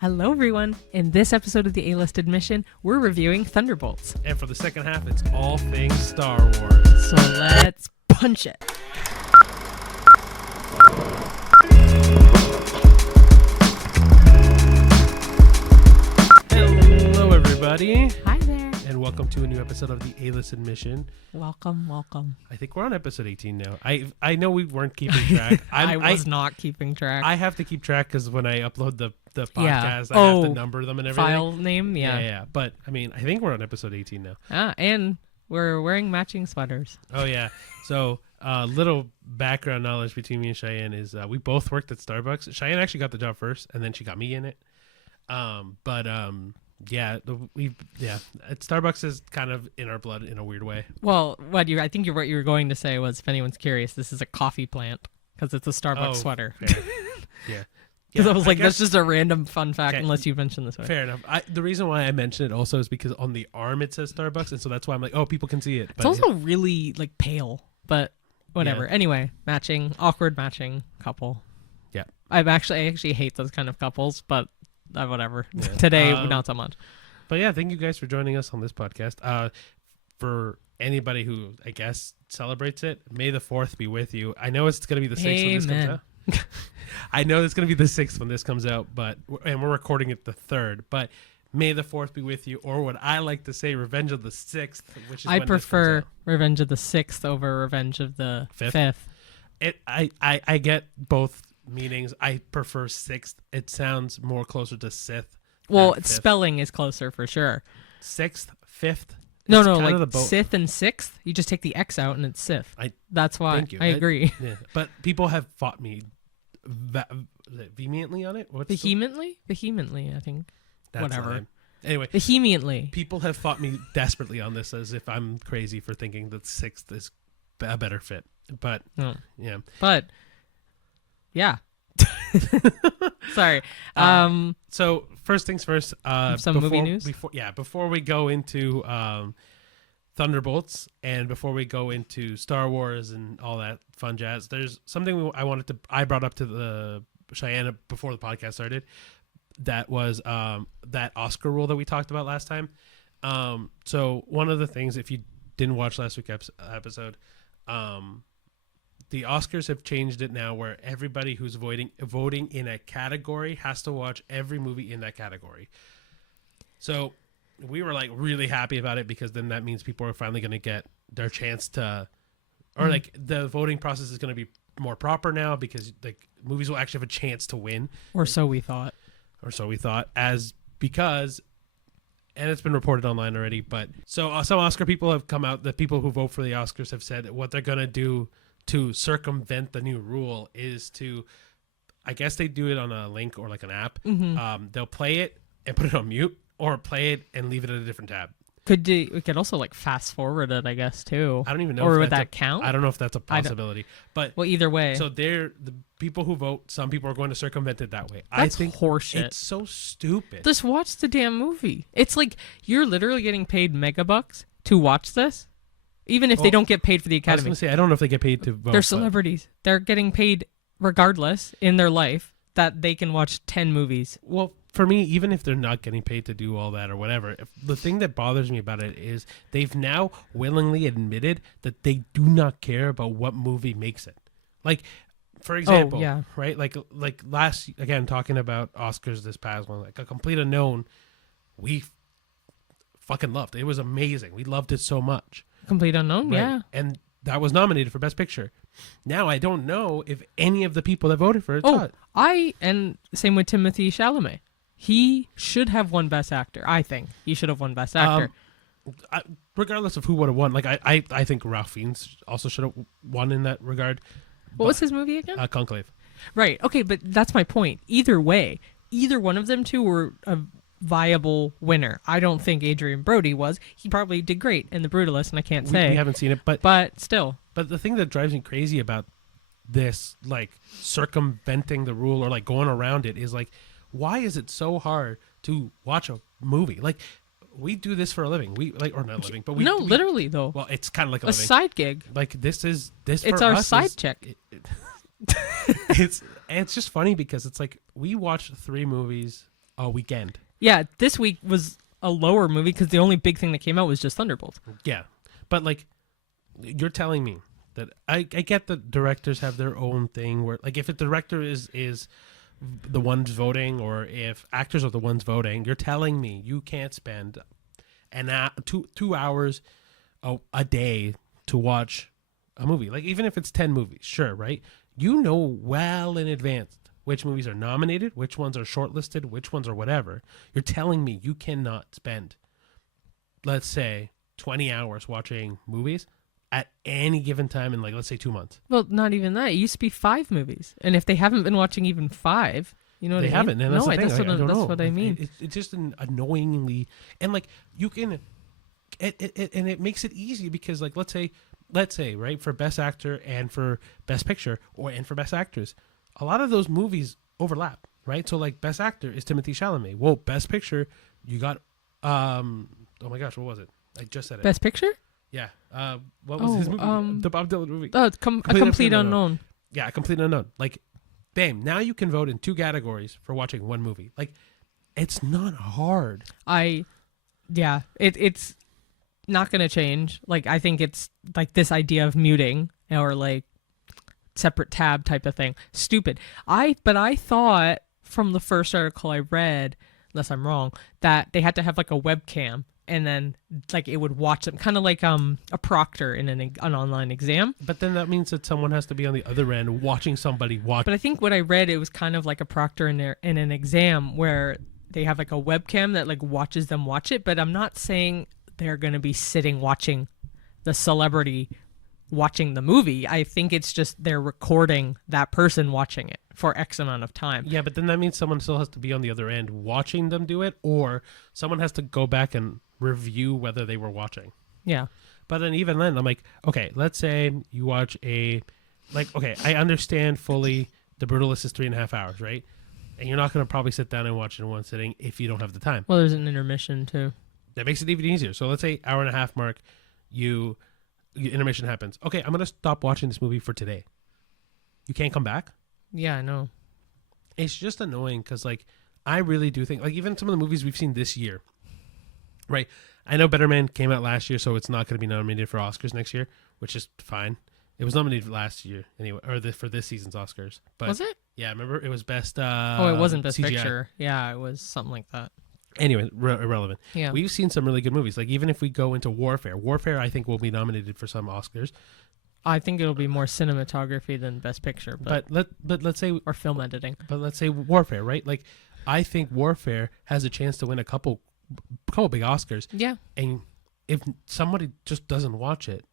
Hello, everyone. In this episode of the A-List Admission, we're reviewing Thunderbolts. And for the second half, it's all things Star Wars. So let's punch it. Hello, everybody. Hi there. And welcome to a new episode of the A-List Admission. Welcome. I think we're on episode 18 now. I know we weren't keeping track. I was not keeping track. I have to keep track because when I upload the podcast, Yeah. I have to number them and everything. File name, yeah. Yeah. But, I mean, I think we're on episode 18 now. And we're wearing matching sweaters. Oh, yeah. So, little background knowledge between me and Cheyenne is we both worked at Starbucks. Cheyenne actually got the job first, and then she got me in it. Starbucks is kind of in our blood in a weird way. Well, what you were going to say was, if anyone's curious, this is a coffee plant because it's a Starbucks sweater. Yeah. Because I was like, that's just a random fun fact unless you mention this way. Fair enough. The reason why I mentioned it also is because on the arm it says Starbucks, and so that's why I'm like, oh, people can see it. It's also really like pale, but whatever. Yeah. Anyway, awkward matching couple. Yeah. I actually hate those kind of couples, but whatever. Yeah. Today, not so much. But yeah, thank you guys for joining us on this podcast. For anybody who, I guess, celebrates it, May the 4th be with you. I know it's going to be the 6th when this comes out. I know it's going to be the 6th when this comes out, and we're recording it the 3rd, but May the 4th be with you, or what I like to say, Revenge of the 6th, which is I prefer Revenge of the 6th over Revenge of the 5th. I get both meanings. I prefer 6th. It sounds more closer to Sith. Well, spelling is closer for sure. 6th, 5th. No, like Sith and 6th, you just take the X out and it's Sith. That's why. Thank you. I agree. Yeah. But people have fought me vehemently on it. Vehemently, I think. That's whatever. Lame. Anyway, vehemently. People have fought me desperately on this as if I'm crazy for thinking that 6th is a better fit. But yeah. But yeah. Sorry. So first things first. Movie news. Before we go into Thunderbolts and before we go into Star Wars and all that fun jazz, there's something I brought up to the Cheyenne before the podcast started. That was that Oscar rule that we talked about last time. So one of the things, if you didn't watch last week's episode, the Oscars have changed it now where everybody who's voting in a category has to watch every movie in that category. So we were like really happy about it because then that means people are finally going to get their chance to, or like the voting process is going to be more proper now because like movies will actually have a chance to win. Or so we thought, because, and it's been reported online already, but so some Oscar people have come out, the people who vote for the Oscars have said what they're going to do to circumvent the new rule is to, I guess they do it on a link or like an app. Mm-hmm. They'll play it and put it on mute or play it and leave it at a different tab. We could also like fast forward it, I guess, too. I don't even know. Or would that count? I don't know if that's a possibility. But well, either way. So the people who vote, some people are going to circumvent it that way. That's I think horseshit. It's so stupid. Just watch the damn movie. It's like you're literally getting paid megabucks to watch this. Even if they don't get paid for the Academy. I was going to say, I don't know if they get paid to vote. They're celebrities. They're getting paid regardless in their life that they can watch 10 movies. Well, for me, even if they're not getting paid to do all that or whatever, the thing that bothers me about it is they've now willingly admitted that they do not care about what movie makes it. Like, for example, right? Like last, again, talking about Oscars this past one, like A Complete Unknown, we fucking loved. It was amazing. We loved it so much. Complete Unknown, right? Yeah. And that was nominated for Best Picture. Now, I don't know if any of the people that voted for it saw it. And same with Timothée Chalamet. He should have won Best Actor. I think he should have won Best Actor. Regardless of who would have won, like I think Ralph Fiennes also should have won in that regard. What was his movie again? Conclave. Right. Okay, but that's my point. Either way, either one of them two were a viable winner. I don't think Adrian Brody was. He probably did great in The Brutalist, and I can't say. We haven't seen it, but still. But the thing that drives me crazy about this, like circumventing the rule or like going around it, is like, why is it so hard to watch a movie? Like, we do this for a living. We like, or not a living, but we literally though. Well, it's kind of like a living. Side gig. Like this. It's our side check. It's just funny because it's like we watched 3 movies a weekend. Yeah, this week was a lower movie because the only big thing that came out was just Thunderbolts. Yeah, but like, you're telling me that I get that directors have their own thing where, like, if a director is the ones voting, or if actors are the ones voting, you're telling me you can't spend two hours a day to watch a movie. Like, even if it's 10 movies, sure, right? You know well in advance which movies are nominated, which ones are shortlisted, which ones are whatever. You're telling me you cannot spend, let's say, 20 hours watching movies at any given time in, like, let's say 2 months. Well, not even that. It used to be 5 movies. And if they haven't been watching even 5, you know what I mean? They haven't, and that's the thing. That's what I mean. It's just annoyingly, and like, you can, and it makes it easy because, like, let's say, right, for Best Actor and for Best Picture and for Best Actress, a lot of those movies overlap, right? So, like, Best Actor is Timothée Chalamet. Well, Best Picture, you got, oh my gosh, what was it? I just said it. Best Picture? Yeah. What was his movie? The Bob Dylan movie. A Complete Unknown. Yeah, A Complete Unknown. Like, bam, now you can vote in 2 categories for watching one movie. Like, it's not hard. It's not going to change. Like, I think it's like this idea of muting or like separate tab type of thing. Stupid. But I thought from the first article I read, unless I'm wrong, that they had to have like a webcam and then like it would watch them, kind of like a proctor in an online exam. But then that means that someone has to be on the other end watching somebody watch. But I think what I read, it was kind of like a proctor in an exam where they have like a webcam that like watches them watch it. But I'm not saying they're going to be sitting watching the celebrity watching the movie. I think it's just they're recording that person watching it for X amount of time. Yeah, but then that means someone still has to be on the other end watching them do it, or someone has to go back and review whether they were watching. Yeah. But then even then, I'm like, okay, let's say you watch I understand fully The Brutalist is 3.5 hours, right? And you're not going to probably sit down and watch it in one sitting if you don't have the time. Well, there's an intermission too. That makes it even easier. So let's say hour and a half mark, intermission happens. Okay, I'm going to stop watching this movie for today. You can't come back? Yeah, I know. It's just annoying because, like, I really do think, like, even some of the movies we've seen this year, right? I know Better Man came out last year, so it's not going to be nominated for Oscars next year, which is fine. It was nominated last year anyway, or for this season's Oscars. But was it? Yeah, remember it was best. It wasn't Best CGI. Picture. Yeah, it was something like that. Anyway, irrelevant. Yeah, we've seen some really good movies. Like, even if we go into Warfare, I think will be nominated for some Oscars. I think it'll be more cinematography than Best Picture, but let's say, or film editing. But let's say Warfare, right? Like, I think Warfare has a chance to win a couple big Oscars. Yeah, and if somebody just doesn't watch it,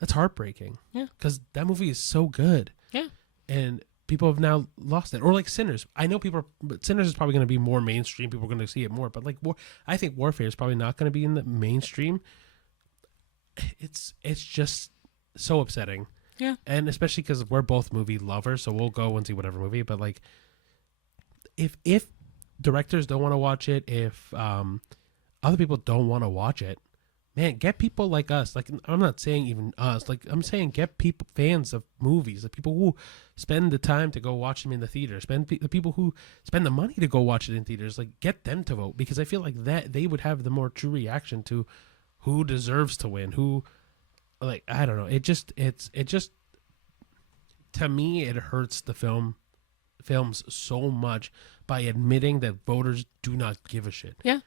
that's heartbreaking. Yeah, because that movie is so good. Yeah, and people have now lost it. Or like Sinners. I know but Sinners is probably going to be more mainstream. People are going to see it more. But like, I think Warfare is probably not going to be in the mainstream. It's just so upsetting. Yeah, and especially because we're both movie lovers, so we'll go and see whatever movie. But like, if directors don't want to watch it, if other people don't want to watch it, man, get people like us. Like, I'm not saying even us. Like, I'm saying get people, fans of movies, the people who spend the time to go watch them in the theater, the people who spend the money to go watch it in theaters. Like, get them to vote, because I feel like that they would have the more true reaction to who deserves to win. Who, like, I don't know. It just to me, it hurts the films so much by admitting that voters do not give a shit. Yeah.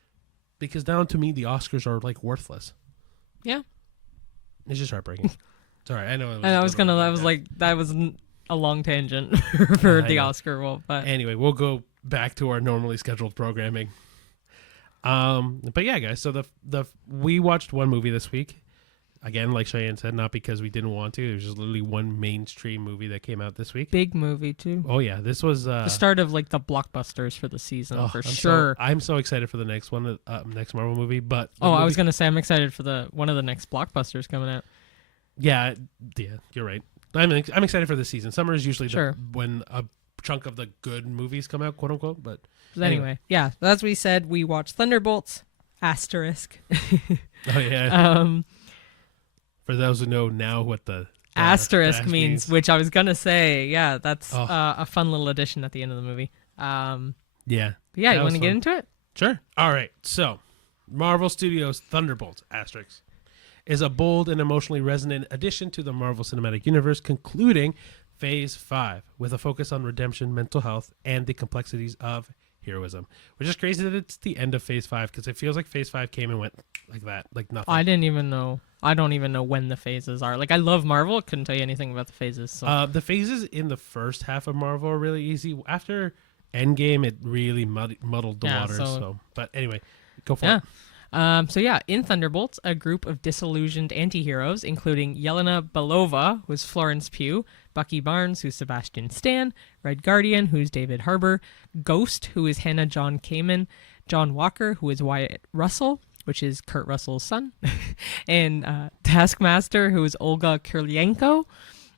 Because now to me, the Oscars are like worthless. Yeah. It's just heartbreaking. Sorry, I know. That was a long tangent for the Oscar vote, but anyway, we'll go back to our normally scheduled programming. But yeah, guys. So we watched one movie this week. Again, like Cheyenne said, not because we didn't want to. It was just literally one mainstream movie that came out this week. Big movie too. Oh yeah, this was the start of like the blockbusters for the season sure. I'm so excited for the next one, next Marvel movie. But I was gonna say I'm excited for one of the next blockbusters coming out. Yeah, you're right. I'm excited for this season. Summer is usually when a chunk of the good movies come out, quote unquote. But anyway, yeah. As we said, we watched Thunderbolts asterisk. Oh yeah. For those who know now what the asterisk means, which I was gonna say, yeah, that's a fun little addition at the end of the movie. Yeah. Yeah, you That want was to get fun. into it? Sure. All right. So, Marvel Studios' Thunderbolts asterisk is a bold and emotionally resonant addition to the Marvel Cinematic Universe, concluding Phase 5 with a focus on redemption, mental health, and the complexities of heroism. Which is crazy that it's the end of Phase 5 because it feels like Phase 5 came and went like that, like nothing. I didn't even know. I don't even know when the phases are. Like, I love Marvel. Couldn't tell you anything about the phases. So. The phases in the first half of Marvel are really easy. After Endgame, it really muddled the waters. So, but anyway, go for it. In Thunderbolts, a group of disillusioned anti-heroes, including Yelena Belova, who's Florence Pugh, Bucky Barnes, who's Sebastian Stan, Red Guardian, who's David Harbour, Ghost, who is Hannah John Kamen, John Walker, who is Wyatt Russell, which is Kurt Russell's son, and Taskmaster, who is Olga Kurylenko,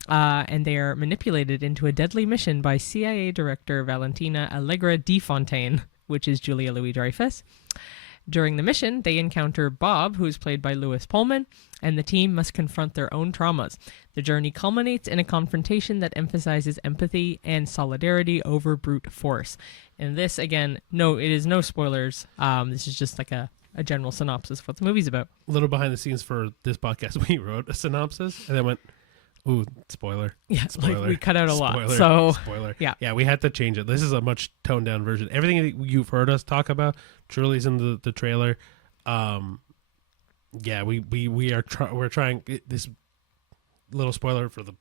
and they are manipulated into a deadly mission by CIA Director Valentina Allegra de Fontaine, which is Julia Louis-Dreyfus. During the mission, they encounter Bob, who is played by Lewis Pullman, and the team must confront their own traumas. The journey culminates in a confrontation that emphasizes empathy and solidarity over brute force. And this, again, no, it is no spoilers. This is just like a general synopsis of what the movie's about. A little behind the scenes for this podcast, we wrote a synopsis and then went, ooh, spoiler. Yeah, spoiler. like we cut out a lot. Spoiler. So, spoiler. yeah, we had to change it. This is a much toned down version. Everything that you've heard us talk about truly is in the trailer. We're trying this little spoiler for the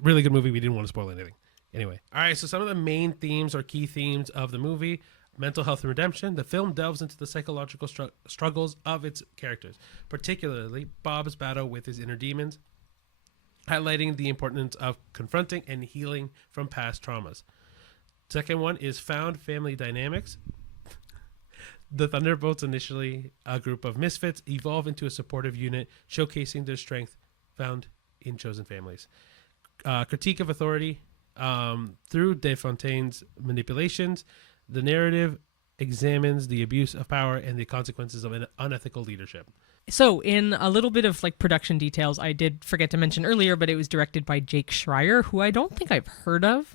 really good movie. We didn't want to spoil anything. Anyway, all right. So some of the main themes or key themes of the movie: mental health and redemption. The film delves into the psychological struggles of its characters, particularly Bob's battle with his inner demons, highlighting the importance of confronting and healing from past traumas. Second one is found family dynamics. The Thunderbolts, initially a group of misfits, evolve into a supportive unit, showcasing their strength found in chosen families. Critique of authority through De Fontaine's manipulations. The narrative examines the abuse of power and the consequences of an unethical leadership. So, in a little bit of like production details, I did forget to mention earlier, but it was directed by Jake Schreier, who I don't think I've heard of,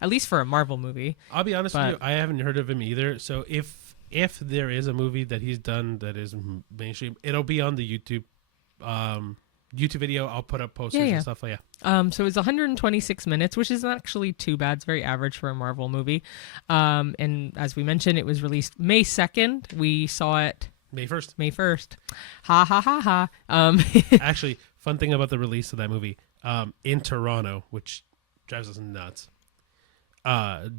at least for a Marvel movie. I'll be honest with you, I haven't heard of him either. So if there is a movie that he's done that is mainstream, it'll be on the YouTube video. I'll put up posters and stuff like that. So it's 126 minutes, which isn't actually too bad. It's very average for a Marvel movie. And as we mentioned, it was released May 2nd. We saw it May 1st. May 1st. Ha ha ha ha. Actually, fun thing about the release of that movie, in Toronto, which drives us nuts.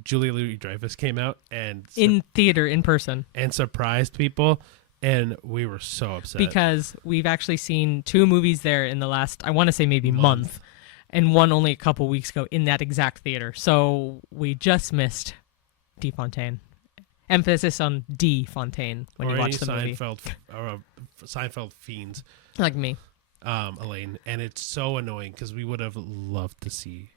Julia Louis-Dreyfus came out and in theater, in person, and surprised people, and we were so upset because we've actually seen 2 movies there in the last, I want to say maybe month, and one only a couple weeks ago in that exact theater. So we just missed De Fontaine. Emphasis on De Fontaine when you watch the movie. Seinfeld fiends like me, Elaine, and it's so annoying because we would have loved to see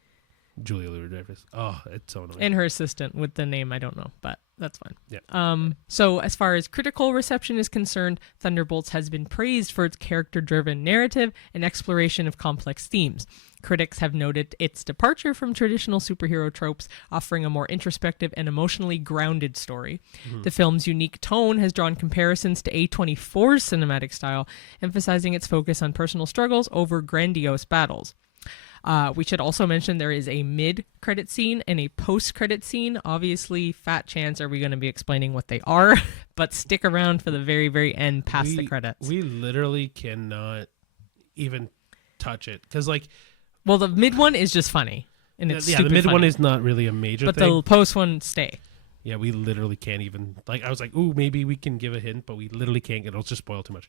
Julia Louis-Dreyfus. Oh, it's so annoying. And her assistant with the name I don't know, but that's fine. Yeah. So as far as critical reception is concerned, Thunderbolts has been praised for its character-driven narrative and exploration of complex themes. Critics have noted its departure from traditional superhero tropes, offering a more introspective and emotionally grounded story. Mm-hmm. The film's unique tone has drawn comparisons to A24's cinematic style, emphasizing its focus on personal struggles over grandiose battles. We should also mention there is a mid-credit scene and a post-credit scene. Obviously, fat chance are we going to be explaining what they are, but stick around for the very, very end past the credits. We literally cannot even touch it because, like... Well, the mid one is just funny. And it's the mid one is not really a major but thing. But the post one, stay. Yeah, we literally can't even... Like, I was like, ooh, maybe we can give a hint, but we literally can't. It'll just spoil too much.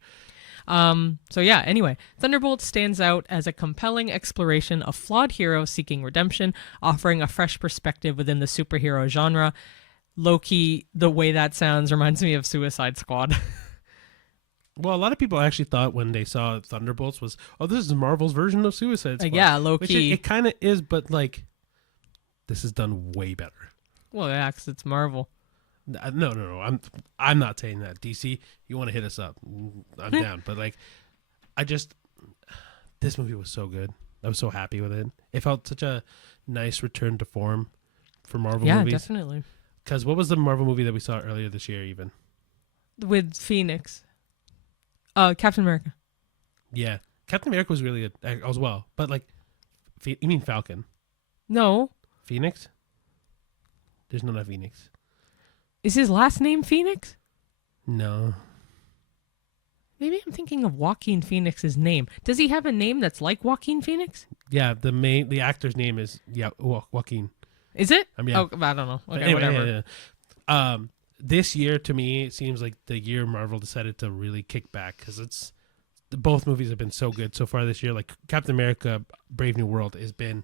Anyway, Thunderbolts stands out as a compelling exploration of flawed heroes seeking redemption, offering a fresh perspective within the superhero genre. Low-key, the way that sounds reminds me of Suicide Squad. Well, a lot of people actually thought when they saw Thunderbolts was, oh, this is Marvel's version of Suicide Squad. Yeah, low-key. Which it kind of is, but, like, this is done way better. Well, yeah, because it's Marvel. No. I'm not saying that. DC, you want to hit us up. I'm down. But, like, this movie was so good. I was so happy with it. It felt such a nice return to form for Marvel movies. Yeah, definitely. Because what was the Marvel movie that we saw earlier this year? Even With Phoenix. Captain America. yeah, Captain America was really good as well. But like, you mean Falcon? No. Phoenix? There's not a Phoenix. Is his last name Phoenix? No. Maybe I'm thinking of Joaquin Phoenix's name. Does he have a name that's like Joaquin Phoenix? Yeah, the actor's name is Joaquin. Is it? I mean, yeah. Oh, I don't know. But Okay, anyway, whatever. yeah. This year to me, it seems like the year Marvel decided to really kick back because both movies have been so good so far this year. Like Captain America: Brave New World has been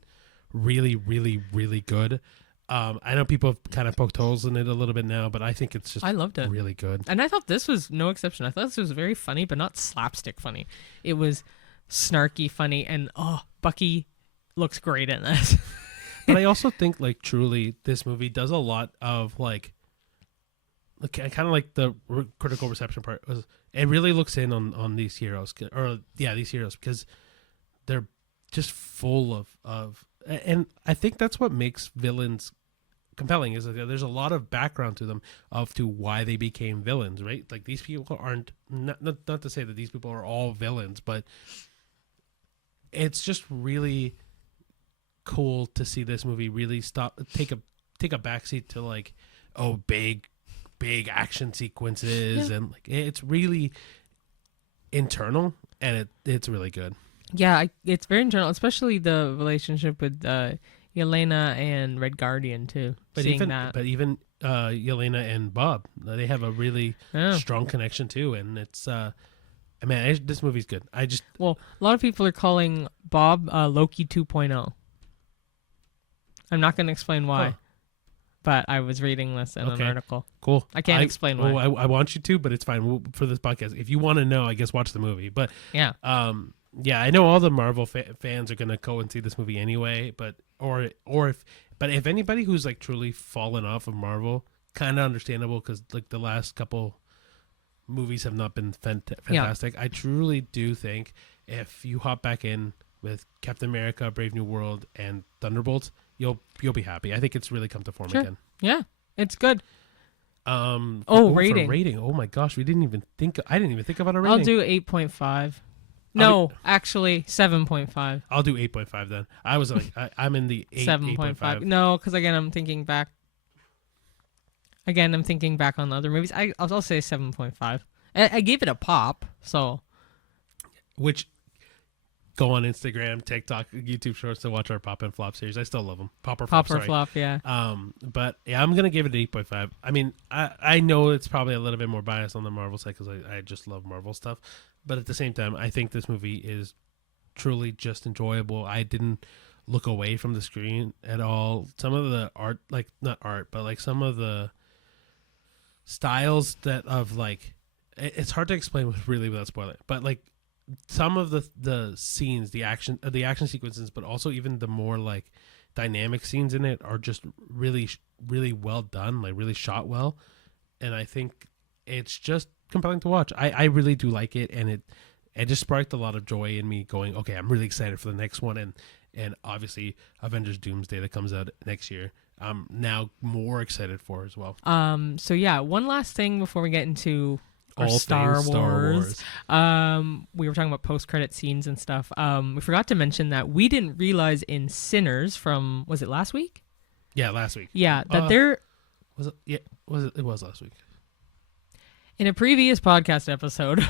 really, really, really good. I know people have kind of poked holes in it a little bit now, but I think it's just I loved it. really good. And I thought this was no exception. I thought this was very funny, but not slapstick funny. It was snarky funny, and Bucky looks great in this. But I also think, like, truly, this movie does a lot of like kind of like the critical reception part. It really looks in on these heroes, these heroes, because they're just full of, and I think that's what makes villains compelling, is that there's a lot of background to them to why they became villains, right? Like, these people aren't not to say that these people are all villains, but it's just really cool to see this movie really take a backseat to like, big action sequences, and like it's really internal, and it's really good. Yeah, it's very internal, especially the relationship with Yelena and Red Guardian too. But even Yelena and Bob, they have a really strong connection too, and it's this movie's good. A lot of people are calling Bob Loki 2.0. I'm not going to explain why, but I was reading this in an article. Cool. I can't explain why. I want you to, but it's fine for this podcast. If you want to know, I guess watch the movie. But yeah, I know all the Marvel fans are gonna go and see this movie anyway. But if anybody who's like truly fallen off of Marvel, kind of understandable, because like the last couple movies have not been fantastic. I truly do think if you hop back in with Captain America: Brave New World and Thunderbolts, you'll be happy. I think it's really come to form again. Yeah, it's good. Rating. Rating. Oh my gosh, I didn't even think about a rating. I'll do 8.5. No, actually 7.5. I'll do 8.5 then. I was like, I'm in the 7.5. No, because again, I'm thinking back. Again, I'm thinking back on the other movies. I'll say 7.5. I gave it a pop, so. Which, go on Instagram, TikTok, YouTube Shorts to watch our Pop and Flop series. I still love them. Pop or Flop, yeah. But yeah, I'm gonna give it an 8.5. I mean, I know it's probably a little bit more biased on the Marvel side because I just love Marvel stuff. But at the same time, I think this movie is truly just enjoyable. I didn't look away from the screen at all. Some of the art, like not art, but like some of the styles it's hard to explain really without spoiling it. But like some of the scenes, the action sequences, but also even the more like dynamic scenes in it are just really, really well done, like really shot well. And I think it's just compelling to watch. I really do like it, and it just sparked a lot of joy in me going, okay, I'm really excited for the next one, and obviously Avengers Doomsday that comes out next year, I'm now more excited for as well. So yeah, one last thing before we get into our All Star Wars. We were talking about post-credit scenes and stuff. We forgot to mention that we didn't realize in Sinners from, was it last week? Yeah, last week. Yeah, that there was it. Yeah, it was last week. In a previous podcast episode,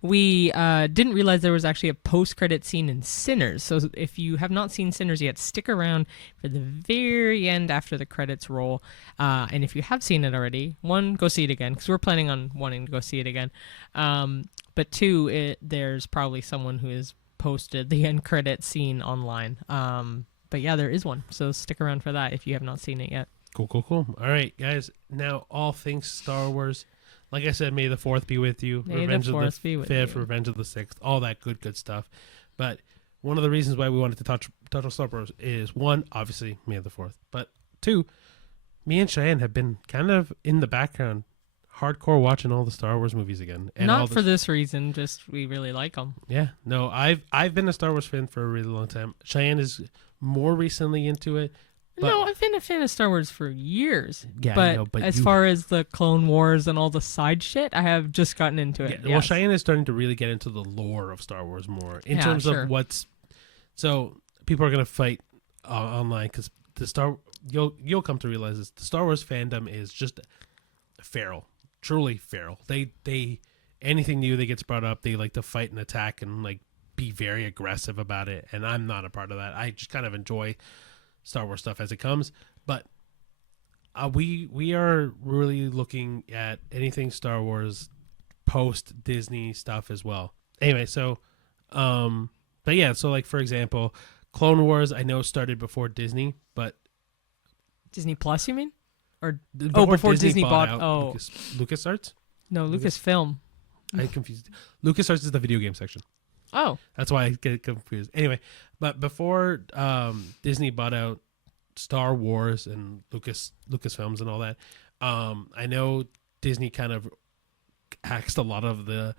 we didn't realize there was actually a post-credit scene in Sinners. So if you have not seen Sinners yet, stick around for the very end after the credits roll. And if you have seen it already, one, go see it again, because we're planning on wanting to go see it again. But two, there's probably someone who has posted the end credit scene online. But yeah, there is one. So stick around for that if you have not seen it yet. Cool. All right, guys. Now, all things Star Wars. Like I said, may the 4th be with you. May Revenge the 4th of the be with 5th, you. Revenge of the 6th, all that good stuff. But one of the reasons why we wanted to touch on Star Wars is, one, obviously, May the 4th. But two, me and Cheyenne have been kind of in the background, hardcore watching all the Star Wars movies again. And not for this reason, just we really like them. Yeah. No, I've been a Star Wars fan for a really long time. Cheyenne is more recently into it. No, I've been a fan of Star Wars for years. Yeah, but, I know, but as you- far as the Clone Wars and all the side shit, I have just gotten into it. Well, Cheyenne is starting to really get into the lore of Star Wars more in terms sure. of what's. So people are gonna fight online because you'll come to realize this: the Star Wars fandom is just feral, truly feral. They anything new that gets brought up, they like to fight and attack and like be very aggressive about it. And I'm not a part of that. I just kind of enjoy Star Wars stuff as it comes, but. We are really looking at anything Star Wars post Disney stuff as well. Anyway, so but yeah, so like for example, Clone Wars I know started before Disney, but Disney Plus, you mean? Or before Disney bought out LucasArts? No, Lucasfilm. I confused. LucasArts is the video game section. Oh. That's why I get confused. Anyway, but before Disney bought out Star Wars and Lucasfilms and all that, I know Disney kind of axed a lot of the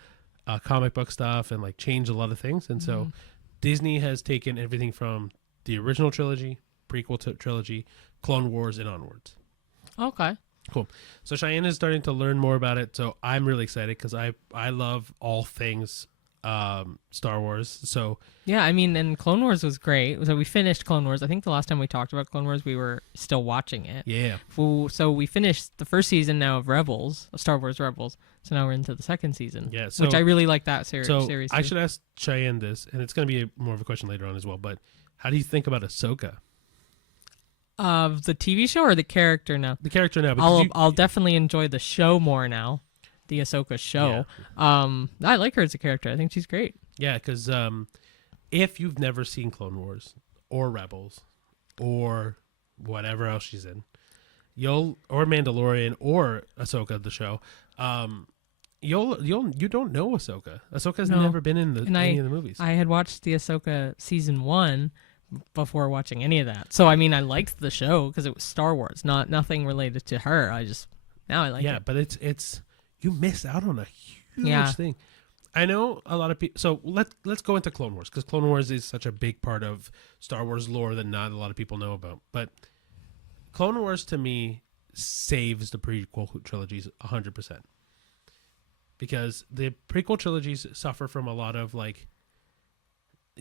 comic book stuff and like changed a lot of things, and so Disney has taken everything from the original trilogy, prequel trilogy, Clone Wars, and onwards. Okay. Cool. So Cheyenne is starting to learn more about it, so I'm really excited because I love all things Star Wars. So yeah, I mean, and Clone Wars was great. So we finished Clone Wars. I think the last time we talked about Clone Wars, we were still watching it. yeah, So we finished the first season now of Rebels, Star Wars Rebels. So now we're into the second season. Yeah, so, which I really like that series. So too. I should ask Cheyenne this, and it's going to be more of a question later on as well. But how do you think about Ahsoka? Of the TV show or the character now? The character now. Because I'll definitely enjoy the show more now. The Ahsoka show. Yeah. I like her as a character. I think she's great. Yeah, because if you've never seen Clone Wars or Rebels or whatever else she's in, or Mandalorian or Ahsoka the show, you don't know Ahsoka. Ahsoka's never been in any of the movies. I had watched the Ahsoka season 1 before watching any of that. So I mean, I liked the show because it was Star Wars, nothing related to her. Now I like it. Yeah, but it's you miss out on a huge thing. I know a lot of people. So let's go into Clone Wars because Clone Wars is such a big part of Star Wars lore that not a lot of people know about. But Clone Wars to me saves the prequel trilogies 100%, because the prequel trilogies suffer from a lot of like,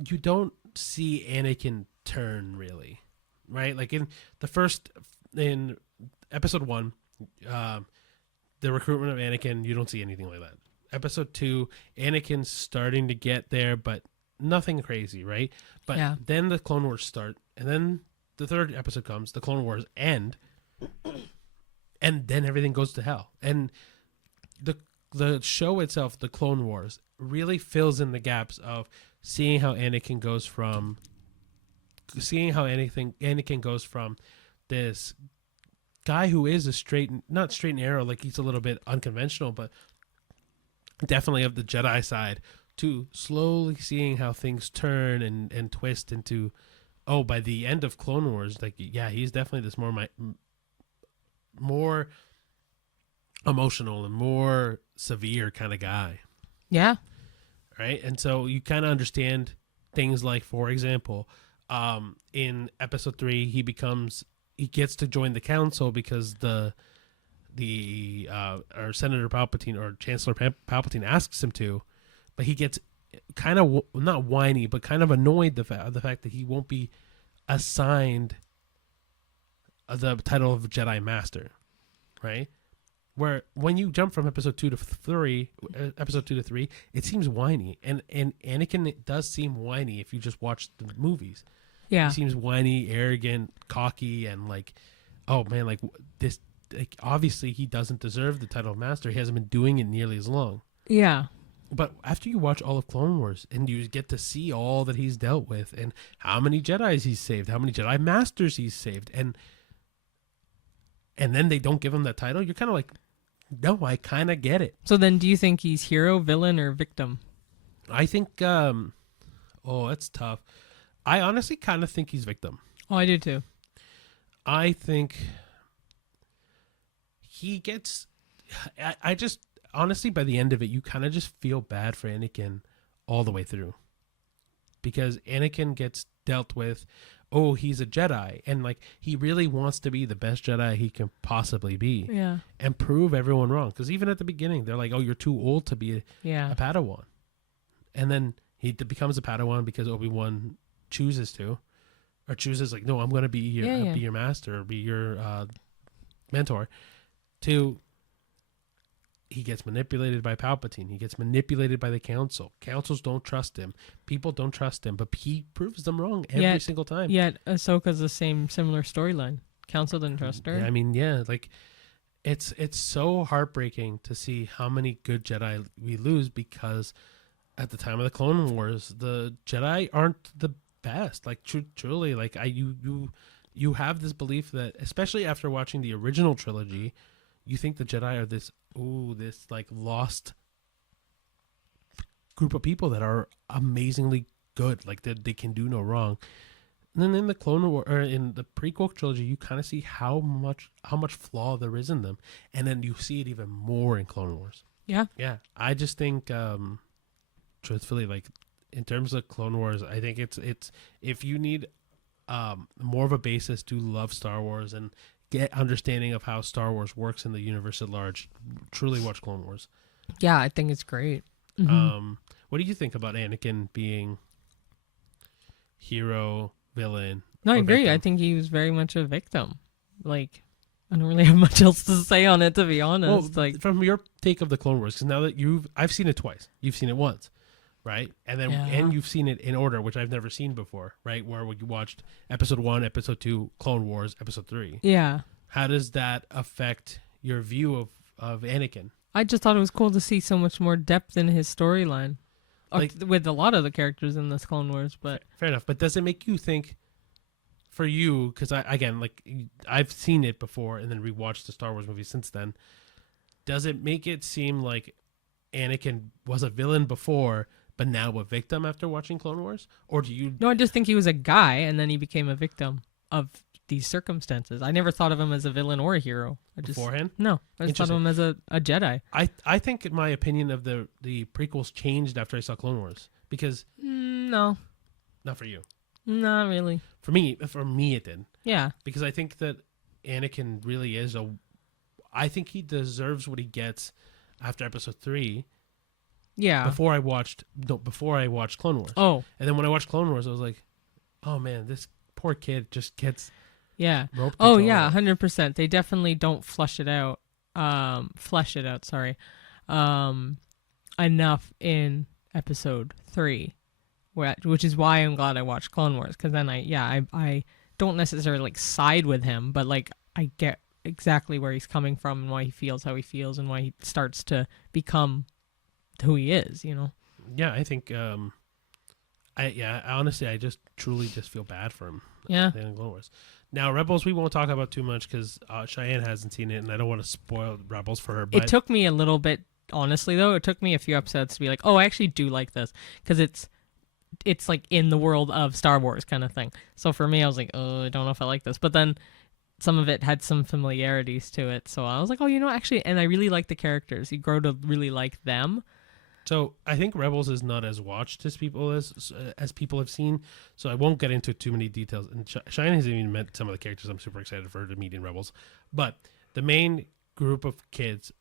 you don't see Anakin turn really, right? Like in episode 1, the recruitment of Anakin, you don't see anything like that. Episode 2, Anakin's starting to get there, but nothing crazy, right? But then the Clone Wars start, and then the third episode comes, the Clone Wars end, and then everything goes to hell. And the show itself, the Clone Wars, really fills in the gaps of seeing how Anakin goes from this guy who is not straight and narrow, like he's a little bit unconventional, but definitely of the Jedi side, to slowly seeing how things turn and twist into, by the end of Clone Wars, like, yeah, he's definitely this more emotional and more severe kind of guy. Yeah. Right. And so you kind of understand things like, for example, in episode 3, he gets to join the council because or Senator Palpatine or Chancellor Palpatine asks him to, but he gets kind of not whiny, but kind of annoyed the fact that he won't be assigned the title of Jedi Master, right? Where when you jump from episode 2 to 3, it seems whiny, and Anakin does seem whiny if you just watch the movies. Yeah, he seems whiny, arrogant, cocky, and like, oh man, like this. Like, obviously, he doesn't deserve the title of Master. He hasn't been doing it nearly as long. Yeah. But after you watch all of Clone Wars and you get to see all that he's dealt with and how many Jedis he's saved, how many Jedi Masters he's saved, and then they don't give him that title, you're kind of like, no, I kind of get it. So then do you think he's hero, villain, or victim? I think, that's tough. I honestly kind of think he's victim. Oh, I do too. I think he gets, I just, honestly, by the end of it, you kind of just feel bad for Anakin all the way through. Because Anakin gets dealt with oh, he's a Jedi, and like he really wants to be the best Jedi he can possibly be, Yeah. and prove everyone wrong. Because even at the beginning, they're like, oh, you're too old to be Yeah. a Padawan, and then he becomes a Padawan because Obi-Wan chooses to, or chooses like, no, I'm going to be your master, or be your mentor. He gets manipulated by Palpatine. He gets manipulated by the Council. Councils don't trust him. People don't trust him, but he proves them wrong every single time. Yet Ahsoka's the similar storyline. Council didn't trust her. Yeah, I mean, yeah, like it's so heartbreaking to see how many good Jedi we lose, because at the time of the Clone Wars, the Jedi aren't the best. Like truly, like you have this belief that, especially after watching the original trilogy, you think the Jedi are this like lost group of people that are amazingly good, like they can do no wrong. And then in the Clone War, or in the prequel trilogy, you kind of see how much flaw there is in them, and then you see it even more in Clone Wars. Yeah. I just think, truthfully, like in terms of Clone Wars, I think it's if you need more of a basis to love Star Wars and get understanding of how Star Wars works in the universe at large, truly watch Clone Wars. Yeah, I think it's great. Mm-hmm. What do you think about Anakin being hero, villain? No, I agree. Victim? I think he was very much a victim. Like, I don't really have much else to say on it, to be honest. Well, like, from your take of the Clone Wars, because now that I've seen it twice. You've seen it once, right? And then and you've seen it in order, which I've never seen before, right? Where you watched Episode 1, Episode 2, Clone Wars, Episode 3. Yeah. How does that affect your view of Anakin? I just thought it was cool to see so much more depth in his storyline, Like, with a lot of the characters in this Clone Wars. But fair enough. But does it make you think, for you, because I've seen it before and then rewatched the Star Wars movies since then, does it make it seem like Anakin was a villain before, but now a victim after watching Clone Wars? Or do you... No, I just think he was a guy, and then he became a victim of these circumstances. I never thought of him as a villain or a hero. Beforehand? No, I just thought of him as a Jedi. I think my opinion of the prequels changed after I saw Clone Wars, because... No. Not for you. Not really. For me it did. Yeah. Because I think that Anakin really is I think he deserves what he gets after Episode 3. Yeah. Before I watched Clone Wars. Oh. And then when I watched Clone Wars, I was like, oh man, this poor kid just gets... Yeah. Rope Oh control. yeah, 100%. They definitely don't flesh it out. Sorry. Enough in Episode 3, which is why I'm glad I watched Clone Wars, because then I don't necessarily like side with him, but like I get exactly where he's coming from and why he feels how he feels and why he starts to become who he is. You know. Yeah, I think. Honestly, I just truly just feel bad for him. Yeah. In Clone Wars. Now, Rebels, we won't talk about too much because Cheyenne hasn't seen it, and I don't want to spoil Rebels for her. But it took me a little bit, honestly, though. It took me a few episodes to be like, oh, I actually do like this, because it's like in the world of Star Wars kind of thing. So for me, I was like, oh, I don't know if I like this. But then some of it had some familiarities to it. So I was like, oh, actually, and I really like the characters. You grow to really like them. So I think Rebels is not as watched as people have seen. So I won't get into too many details. And Cheyenne hasn't even met some of the characters. I'm super excited for her to meet in Rebels. But the main group of characters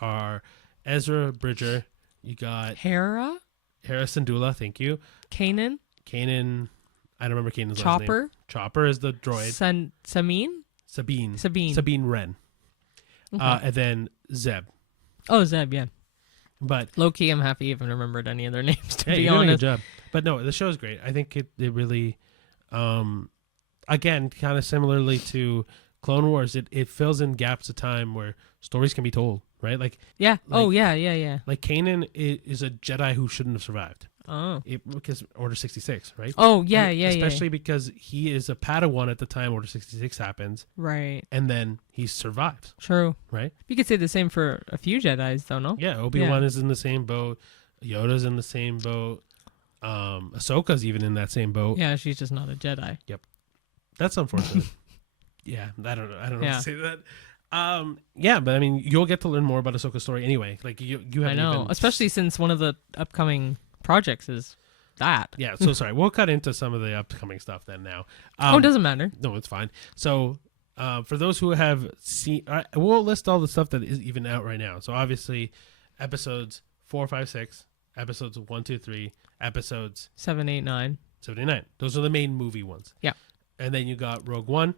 are Ezra Bridger. You got Hera Syndulla. Thank you. Kanan. I don't remember Kanan's last Chopper. name. Chopper is the droid. Sabine Wren. Okay. And then Zeb. Oh, Zeb, yeah. But low-key, I'm happy you haven't remembered any of their names, to be you're doing a honest. good job. But no, the show's great. I think it really, again, kind of similarly to Clone Wars, it fills in gaps of time where stories can be told, right? Like yeah. Like Kanan is a Jedi who shouldn't have survived. Oh. Because Order 66, right? Oh, yeah. Especially because he is a Padawan at the time Order 66 happens. Right. And then he survives. True. Right? You could say the same for a few Jedis, though, no? Yeah, Obi-Wan is in the same boat. Yoda's in the same boat. Ahsoka's even in that same boat. Yeah, she's just not a Jedi. Yep. That's unfortunate. Yeah, I don't know how to say that. But I mean, you'll get to learn more about Ahsoka's story anyway. Like you have. I know, especially since one of the upcoming projects is that. Yeah, so sorry. We'll cut into some of the upcoming stuff then now. It doesn't matter. No, it's fine. So for those who have seen, we'll list all the stuff that is even out right now. So obviously, episodes 4, 5, 6, episodes 1, 2, 3, episodes 7, 8, 9. 79. Those are the main movie ones. Yeah. And then you got Rogue One,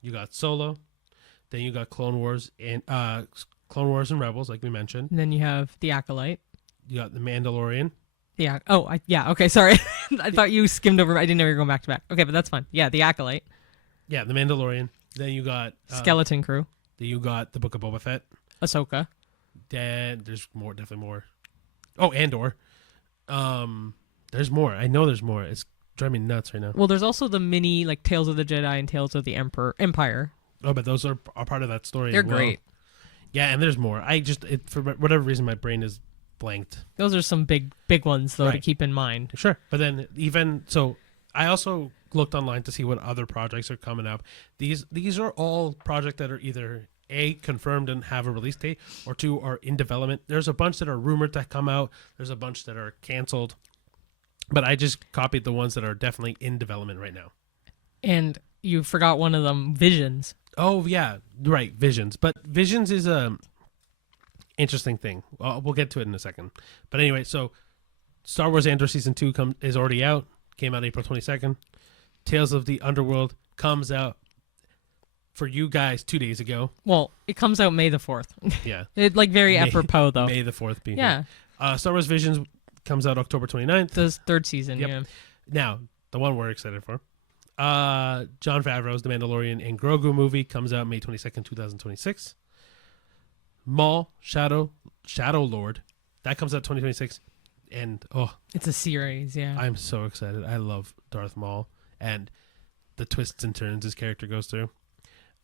you got Solo, then you got Clone Wars and Rebels, like we mentioned. And then you have The Acolyte. You got The Mandalorian. Yeah. Oh, yeah. Okay, sorry. I thought you skimmed over. I didn't know you were going back to back. Okay, but that's fine. Yeah, The Acolyte. Yeah, The Mandalorian. Then you got Skeleton Crew. Then you got The Book of Boba Fett. Ahsoka. Then there's more, definitely more. Oh, Andor. There's more. I know there's more. It's driving me nuts right now. Well, there's also the mini like Tales of the Jedi and Tales of the Empire. Oh, but those are part of that story. They're as well. great. Yeah, and there's more. For whatever reason, my brain is blanked. Those are some big ones though to keep in mind. Sure, but then even so, I also looked online to see what other projects are coming up. These are all projects that are either A, confirmed and have a release date, or 2, are in development. There's a bunch that are rumored to come out. There's a bunch that are canceled. But I just copied the ones that are definitely in development right now. And you forgot one of them, Visions. Oh, yeah. Right, Visions. But Visions is a interesting thing. We'll get to it in a second. But anyway, so Star Wars Andor Season 2 is already out. Came out April 22nd. Tales of the Underworld comes out for you guys 2 days ago. Well, it comes out May the 4th. Yeah. It like very apropos though. May the 4th being Yeah. here. Star Wars Visions comes out October 29th. The third season, Yep. yeah. Now, the one we're excited for. Jon Favreau's The Mandalorian and Grogu movie comes out May 22nd, 2026. Maul, Shadow Lord. That comes out 2026. And, It's a series, yeah. I'm so excited. I love Darth Maul and the twists and turns his character goes through.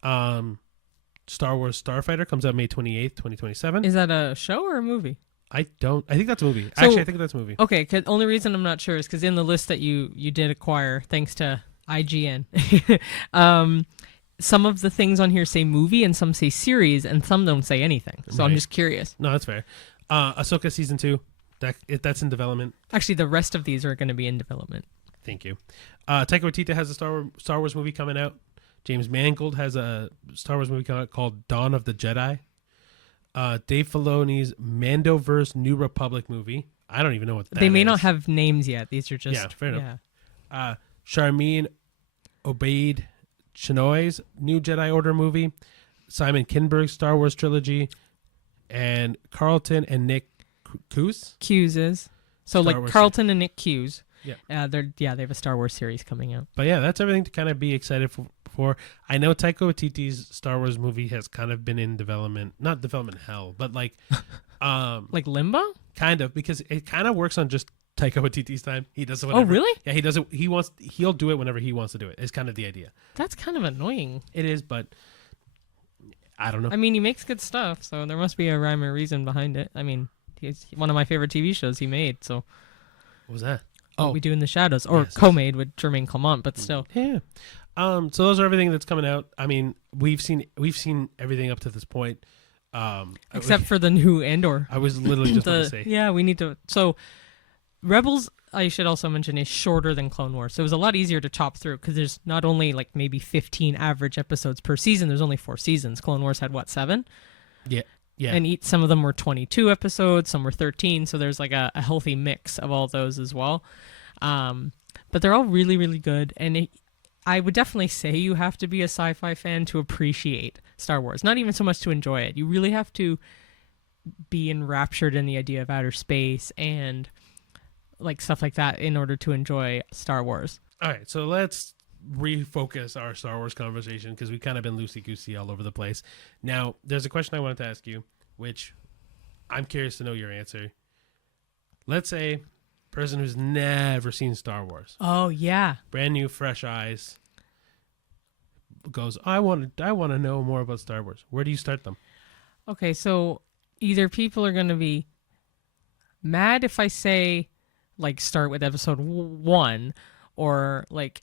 Star Wars Starfighter comes out May 28th, 2027. Is that a show or a movie? I think that's a movie. So- Actually, I think that's a movie. Okay, only reason I'm not sure is because in the list that you did acquire, thanks to IGN, some of the things on here say movie and some say series and some don't say anything. So I'm Right. just curious. No, that's fair. Ahsoka Season 2, that's in development. Actually, the rest of these are going to be in development. Thank you. Taika Waititi has a Star Wars movie coming out. James Mangold has a Star Wars movie coming out called Dawn of the Jedi. Dave Filoni's Mandoverse New Republic movie. I don't even know what that is. They may not have names yet. These are just... Yeah, fair enough. Charmin Obaid Chinoy's new Jedi Order movie. Simon Kinberg's Star Wars trilogy. And Carlton and Nick Cuse. Cuses. So Star like Wars Carlton and Nick Cuse. Yeah. They have a Star Wars series coming out. But yeah, that's everything to kind of be excited for. I know Taika Waititi's Star Wars movie has kind of been in development, not development hell, but like, Like Limbo? kind of, because it kind of works on just Taika Waititi's time. He does it whenever. Oh, really? Yeah, he does it. He'll do it whenever he wants to do it. It's kind of the idea. That's kind of annoying. It is, but I don't know. I mean, he makes good stuff, so there must be a rhyme or reason behind it. I mean, it's one of my favorite TV shows he made, so... What was that? What We Do in the Shadows, or Yes. co-made with Jermaine Clement, but still. Yeah. So those are everything that's coming out. I mean, we've seen everything up to this point. Except for the new Andor. I was literally just going to say. Yeah, we need to... So, Rebels, I should also mention, is shorter than Clone Wars. So it was a lot easier to chop through, because there's not only like maybe 15 average episodes per season, there's only 4 seasons. Clone Wars had, 7? Yeah. Yeah. And some of them were 22 episodes, some were 13, so there's like a healthy mix of all those as well. But they're all really, really good, and I would definitely say you have to be a sci-fi fan to appreciate Star Wars. Not even so much to enjoy it. You really have to be enraptured in the idea of outer space and like stuff like that in order to enjoy Star Wars. All right, so let's refocus our Star Wars conversation, because we've kind of been loosey-goosey all over the place. Now, there's a question I wanted to ask you, which I'm curious to know your answer. Let's say person who's never seen Star Wars, Oh, yeah. brand new, fresh eyes, goes, I want to know more about Star Wars. Where do you start them? Okay, so either people are going to be mad if I say, like, start with episode 1, or, like,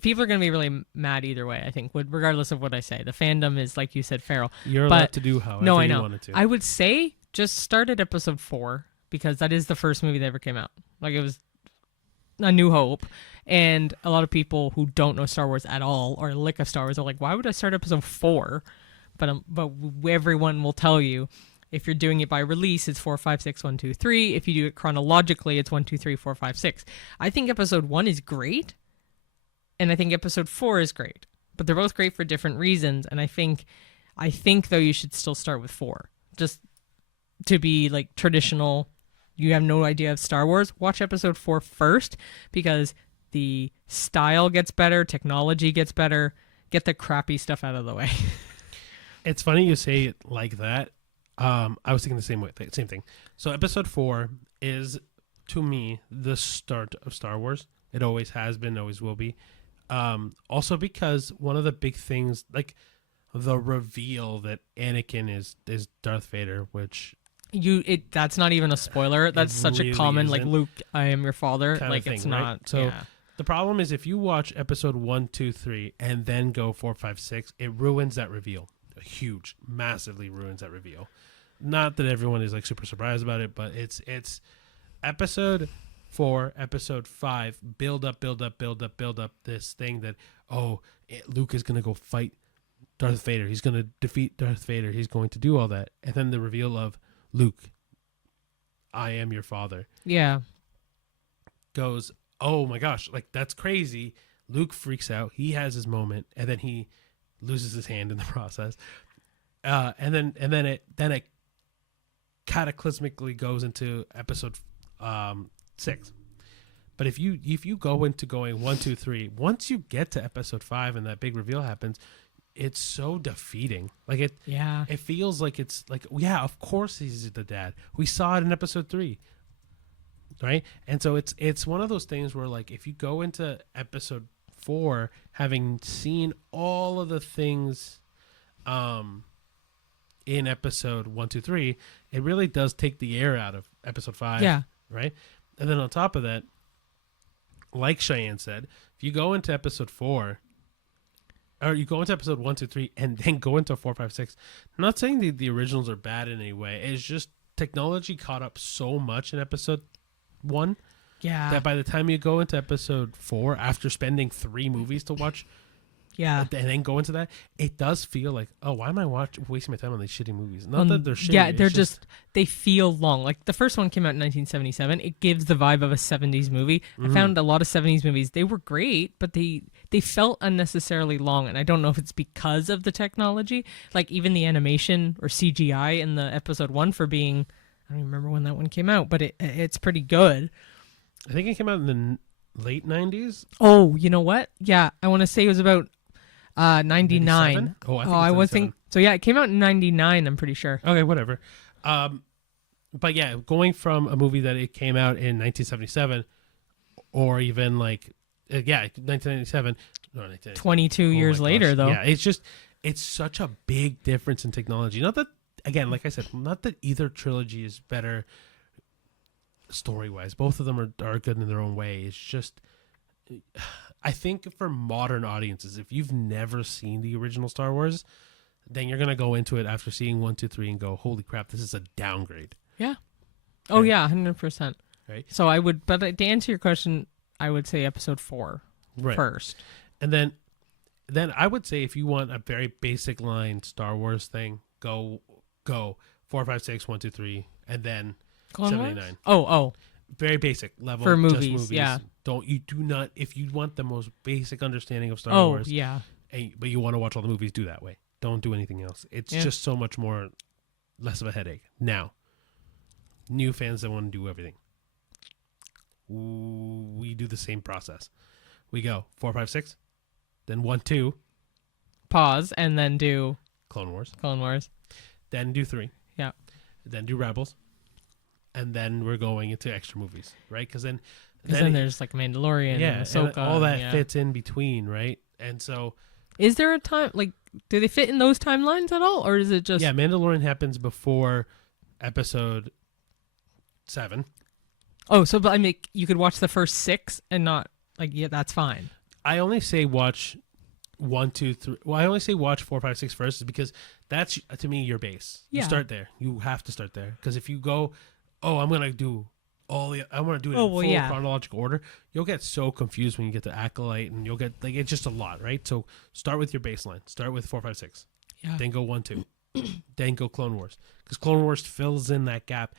people are going to be really mad either way, I think, regardless of what I say. The fandom is, like you said, feral. You're But- allowed to do however No, I you know. wanted to. I would say just start at episode 4, because that is the first movie that ever came out. Like, it was A New Hope, and a lot of people who don't know Star Wars at all or a lick of Star Wars are like, why would I start episode 4? But everyone will tell you, if you're doing it by release, it's 4, 5, 6, 1, 2, 3. If you do it chronologically, it's 1, 2, 3, 4, 5, 6. I think episode 1 is great, and I think episode 4 is great, but they're both great for different reasons. And I think though you should still start with 4, just to be like traditional. You have no idea of Star Wars, watch episode 4 first, because the style gets better, technology gets better. Get the crappy stuff out of the way. It's funny you say it like that. I was thinking the same thing. So episode 4 is, to me, the start of Star Wars. It always has been, always will be. Also because one of the big things, like the reveal that Anakin is Darth Vader, which... that's not even a spoiler. That's such really a common, isn't. like, Luke, I am your father. Kind Like, of thing, it's right? not. So yeah. the problem is if you watch episode 1, 2, 3, and then go 4, 5, 6, it ruins that reveal. Massively ruins that reveal. Not that everyone is like super surprised about it, but it's episode 4, episode 5, build up this thing that, Luke is going to go fight Darth Vader. He's going to defeat Darth Vader. He's going to do all that. And then the reveal of Luke, I am your father. Yeah. Goes, oh my gosh, like that's crazy. Luke freaks out. He has his moment, and then he loses his hand in the process. And then it cataclysmically goes into episode 6. But if you go into going 1, 2, 3, once you get to episode 5 and that big reveal happens, it's so defeating. Like it feels like it's like, yeah, of course he's the dad. We saw it in episode 3. Right? And so it's one of those things where, like, if you go into episode 4 having seen all of the things in episode 1, 2, 3, it really does take the air out of episode 5. Yeah. Right? And then on top of that, like Cheyenne said, if you go into episode 4, or you go into episode 1, 2, 3, and then go into 4, 5, 6, I'm not saying the originals are bad in any way. It's just technology caught up so much in episode 1 that by the time you go into episode 4, after spending 3 movies to watch, and then go into that, it does feel like, oh, why am I wasting my time on these shitty movies? Not that they're shitty. Yeah, they're just they feel long. Like the first one came out in 1977. It gives the vibe of a 70s movie. I found a lot of 70s movies, they were great, but they felt unnecessarily long, and I don't know if it's because of the technology. Like even the animation or CGI in the episode 1 for being, I don't even remember when that one came out, but it's pretty good. I think it came out in the late 90s. Oh, you know what? Yeah, I want to say it was about 99. Oh, I think I was 97. thinking. So yeah, it came out in 99. I'm pretty sure. Okay, whatever. But yeah, going from a movie that it came out in 1977, or even like 1997, no, 1997. 22 years later, though. Yeah, it's such a big difference in technology. Not that, again, like I said, not that either trilogy is better story-wise. Both of them are good in their own way. It's just, I think for modern audiences, if you've never seen the original Star Wars, then you're going to go into it after seeing 1, 2, 3 and go, holy crap, this is a downgrade. Yeah. Oh, yeah, 100%. Right. So I would, but to answer your question, I would say episode 4 first. And then I would say if you want a very basic line Star Wars thing, go 4, 5, 6, 1, 2, 3, and then Clone 79. Wars? Oh. Very basic level For just movies, yeah. Do not, if you want the most basic understanding of Star Wars, yeah. But you want to watch all the movies, do that way. Don't do anything else. It's just so much more, less of a headache. Now, new fans that want to do everything. We do the same process. We go 4, 5, 6, then 1, 2. Pause, and then do Clone Wars. Then do 3. Yeah. Then do Rebels. And then we're going into extra movies, right? Because then there's like Mandalorian and Ahsoka. And all that fits in between, right? And so... Is there a time, like, do they fit in those timelines at all? Or is it just... Yeah, Mandalorian happens before episode 7. Oh, so but I mean, you could watch the first 6 and not, like, yeah, that's fine. I only say watch 1, 2, 3. Well, I only say watch 4, 5, 6 first, is because that's, to me, your base. You start there. You have to start there. Because if you go, I'm going to do I want to do it in full chronological order. You'll get so confused when you get to Acolyte, and you'll get it's just a lot, right? So start with your baseline. Start with 4, 5, 6. Yeah. Then go 1, 2. Then go Clone Wars, because Clone Wars fills in that gap,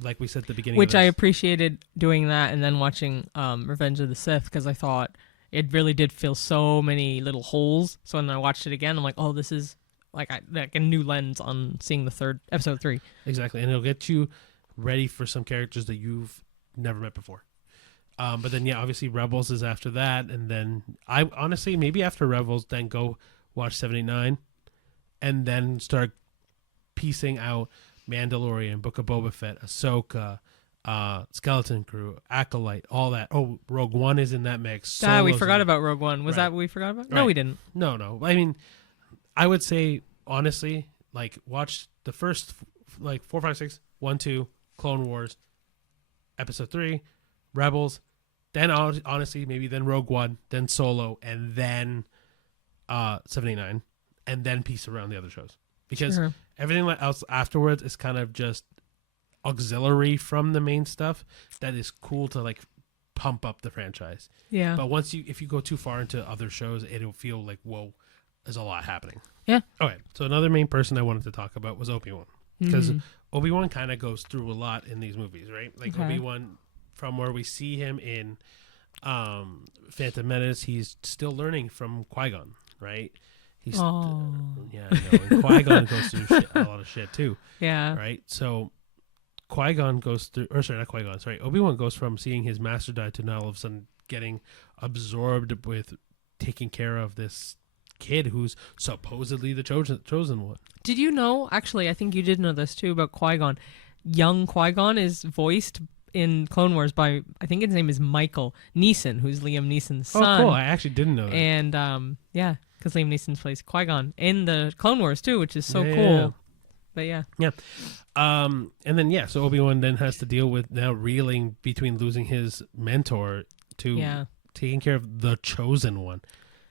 like we said at the beginning. Which I appreciated doing that, and then watching Revenge of the Sith, because I thought it really did fill so many little holes. So when I watched it again, I'm like, oh, this is like a new lens on seeing the episode 3. Exactly, and it'll get you ready for some characters that you've never met before. But then, obviously Rebels is after that, and then I honestly maybe after Rebels, then go watch 7, 8, 9, and then start piecing out Mandalorian, Book of Boba Fett, Ahsoka, Skeleton Crew, Acolyte, all that. Oh, Rogue One is in that mix. We forgot about Rogue One. Was that what we forgot about? No, we didn't. No. I mean, I would say honestly, like watch the first 4, 5, 6, 1, 2. Clone Wars, Episode 3, Rebels, then honestly maybe then Rogue One, then Solo, and then 7, 8, 9, and then piece around the other shows, because everything else afterwards is kind of just auxiliary from the main stuff that is cool to like pump up the franchise. Yeah. But if you go too far into other shows, it'll feel like, whoa, there's a lot happening. Yeah. Okay, so another main person I wanted to talk about was Obi-Wan, because Obi-Wan kind of goes through a lot in these movies, right? Like Obi-Wan, from where we see him in Phantom Menace, he's still learning from Qui-Gon, right? He's I know. And Qui-Gon goes through a lot of shit too. Yeah. Right? So Qui-Gon goes through, or sorry, not Qui-Gon, sorry. Obi-Wan goes from seeing his master die to now all of a sudden getting absorbed with taking care of this kid who's supposedly the chosen one. Did you know, actually, I think you did know this too, about Qui-Gon. Young Qui-Gon is voiced in Clone Wars by, I think his name is Michael Neeson, who's Liam Neeson's son. Oh, cool. I actually didn't know that. And, because Liam Neeson plays Qui-Gon in the Clone Wars too, which is so cool. Yeah. But yeah. And then, so Obi-Wan then has to deal with now reeling between losing his mentor to taking care of the chosen one.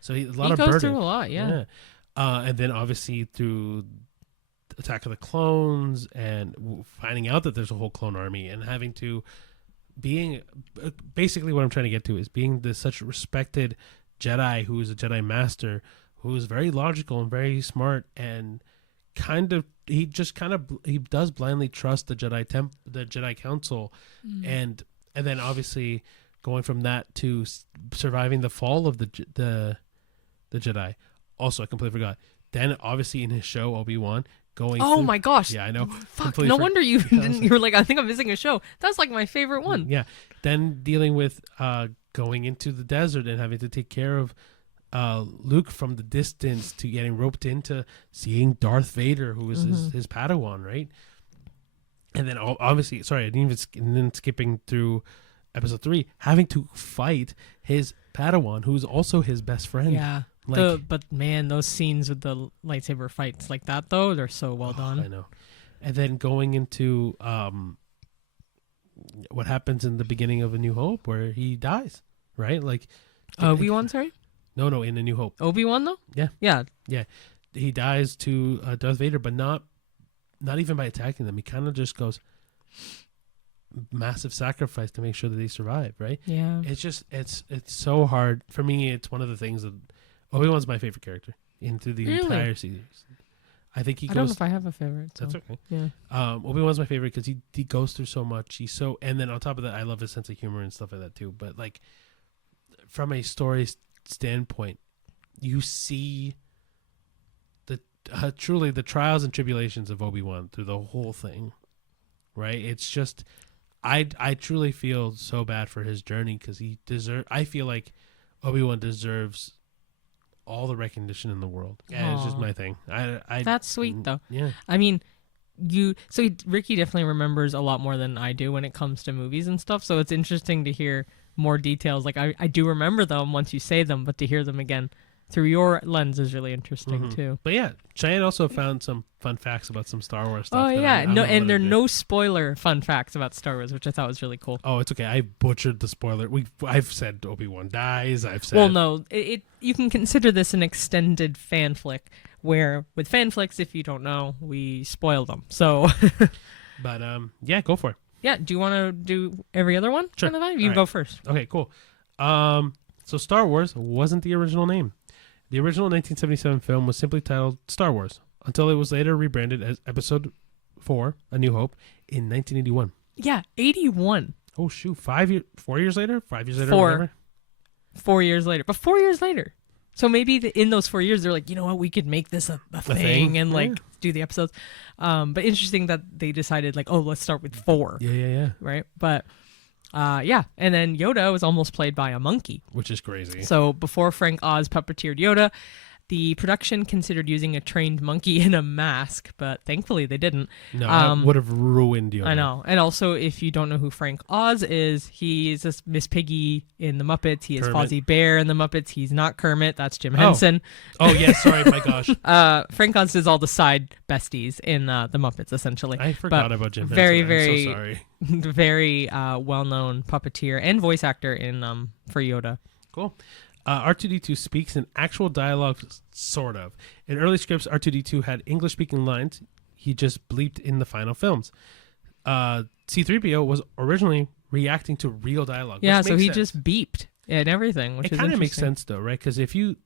So he goes through a lot, yeah. And then obviously through Attack of the Clones and finding out that there's a whole clone army and having to basically what I'm trying to get to is being this such respected Jedi who is a Jedi master who is very logical and very smart, and he does blindly trust the Jedi Council, and then obviously going from that to surviving the fall of the Jedi. Also, I completely forgot. Then, obviously, in his show, Obi-Wan going. Oh my gosh! Yeah, I know. Fuck! No wonder you didn't. You were like, I think I'm missing a show. That's like my favorite one. Yeah. Then dealing with going into the desert and having to take care of Luke from the distance to getting roped into seeing Darth Vader, who is his Padawan, right? And then obviously, sorry, I didn't even. And then skipping through Episode 3, having to fight his Padawan, who's also his best friend. Yeah. But man, those scenes with the lightsaber fights like that, though, they're so well done. I know. And then going into what happens in the beginning of A New Hope, where he dies, right? Like Obi-Wan, sorry? No, in A New Hope. Obi-Wan, though? Yeah. He dies to Darth Vader, but not even by attacking them. He kind of just goes massive sacrifice to make sure that they survive, right? Yeah. It's just it's so hard for me. It's one of the things that Obi-Wan's my favorite character into the entire series. I think he goes. I don't know if I have a favorite. So. That's okay. Yeah. Obi-Wan's my favorite because he goes through so much. And then on top of that, I love his sense of humor and stuff like that too. But like from a story standpoint, you see the truly the trials and tribulations of Obi-Wan through the whole thing, right? It's just I truly feel so bad for his journey because I feel like Obi-Wan deserves all the recognition in the world. Yeah, it's just my thing. That's sweet though. Yeah. I mean, Ricky definitely remembers a lot more than I do when it comes to movies and stuff. So it's interesting to hear more details. Like I do remember them once you say them, but to hear them again through your lens is really interesting too. But yeah, Cheyenne also found some fun facts about some Star Wars stuff. Oh yeah, and there are no spoiler fun facts about Star Wars, which I thought was really cool. Oh, it's okay. I butchered the spoiler. I've said Obi-Wan dies. I've said. Well, no, you can consider this an extended fan flick. Where with fan flicks, if you don't know, we spoil them. So. But yeah, go for it. Yeah. Do you want to do every other one? Sure. Kind of vibe? All You right. go first. Okay, cool. So Star Wars wasn't the original name. The original 1977 film was simply titled Star Wars until it was later rebranded as Episode 4: A New Hope in 1981. Yeah, 81. Oh shoot, 4 years later, 5 years later, Four. whatever. 4 years later. But 4 years later. So maybe in those 4 years, they're like, you know what, we could make this a thing and like do the episodes. But interesting that they decided like, oh, let's start with 4. Yeah. Right. But yeah. And then Yoda was almost played by a monkey. Which is crazy. So before Frank Oz puppeteered Yoda, the production considered using a trained monkey in a mask, but thankfully they didn't. No, that would have ruined Yoda. I know. And also, if you don't know who Frank Oz is, he's this Miss Piggy in the Muppets. He is Kermit. Fozzie Bear in the Muppets. He's not Kermit. That's Jim Henson. Oh yeah, sorry, my gosh. Frank Oz does all the side besties in the Muppets, essentially. I forgot about Jim very, Henson. very, I'm so sorry. very well-known puppeteer and voice actor in for Yoda. Cool. R2-D2 speaks in actual dialogue, sort of. In early scripts, R2-D2 had English-speaking lines. He just bleeped in the final films. C-3PO was originally reacting to real dialogue. Yeah, which so makes he sense. just beeped and everything, which It is kind of makes interesting. sense, though, right? Because if you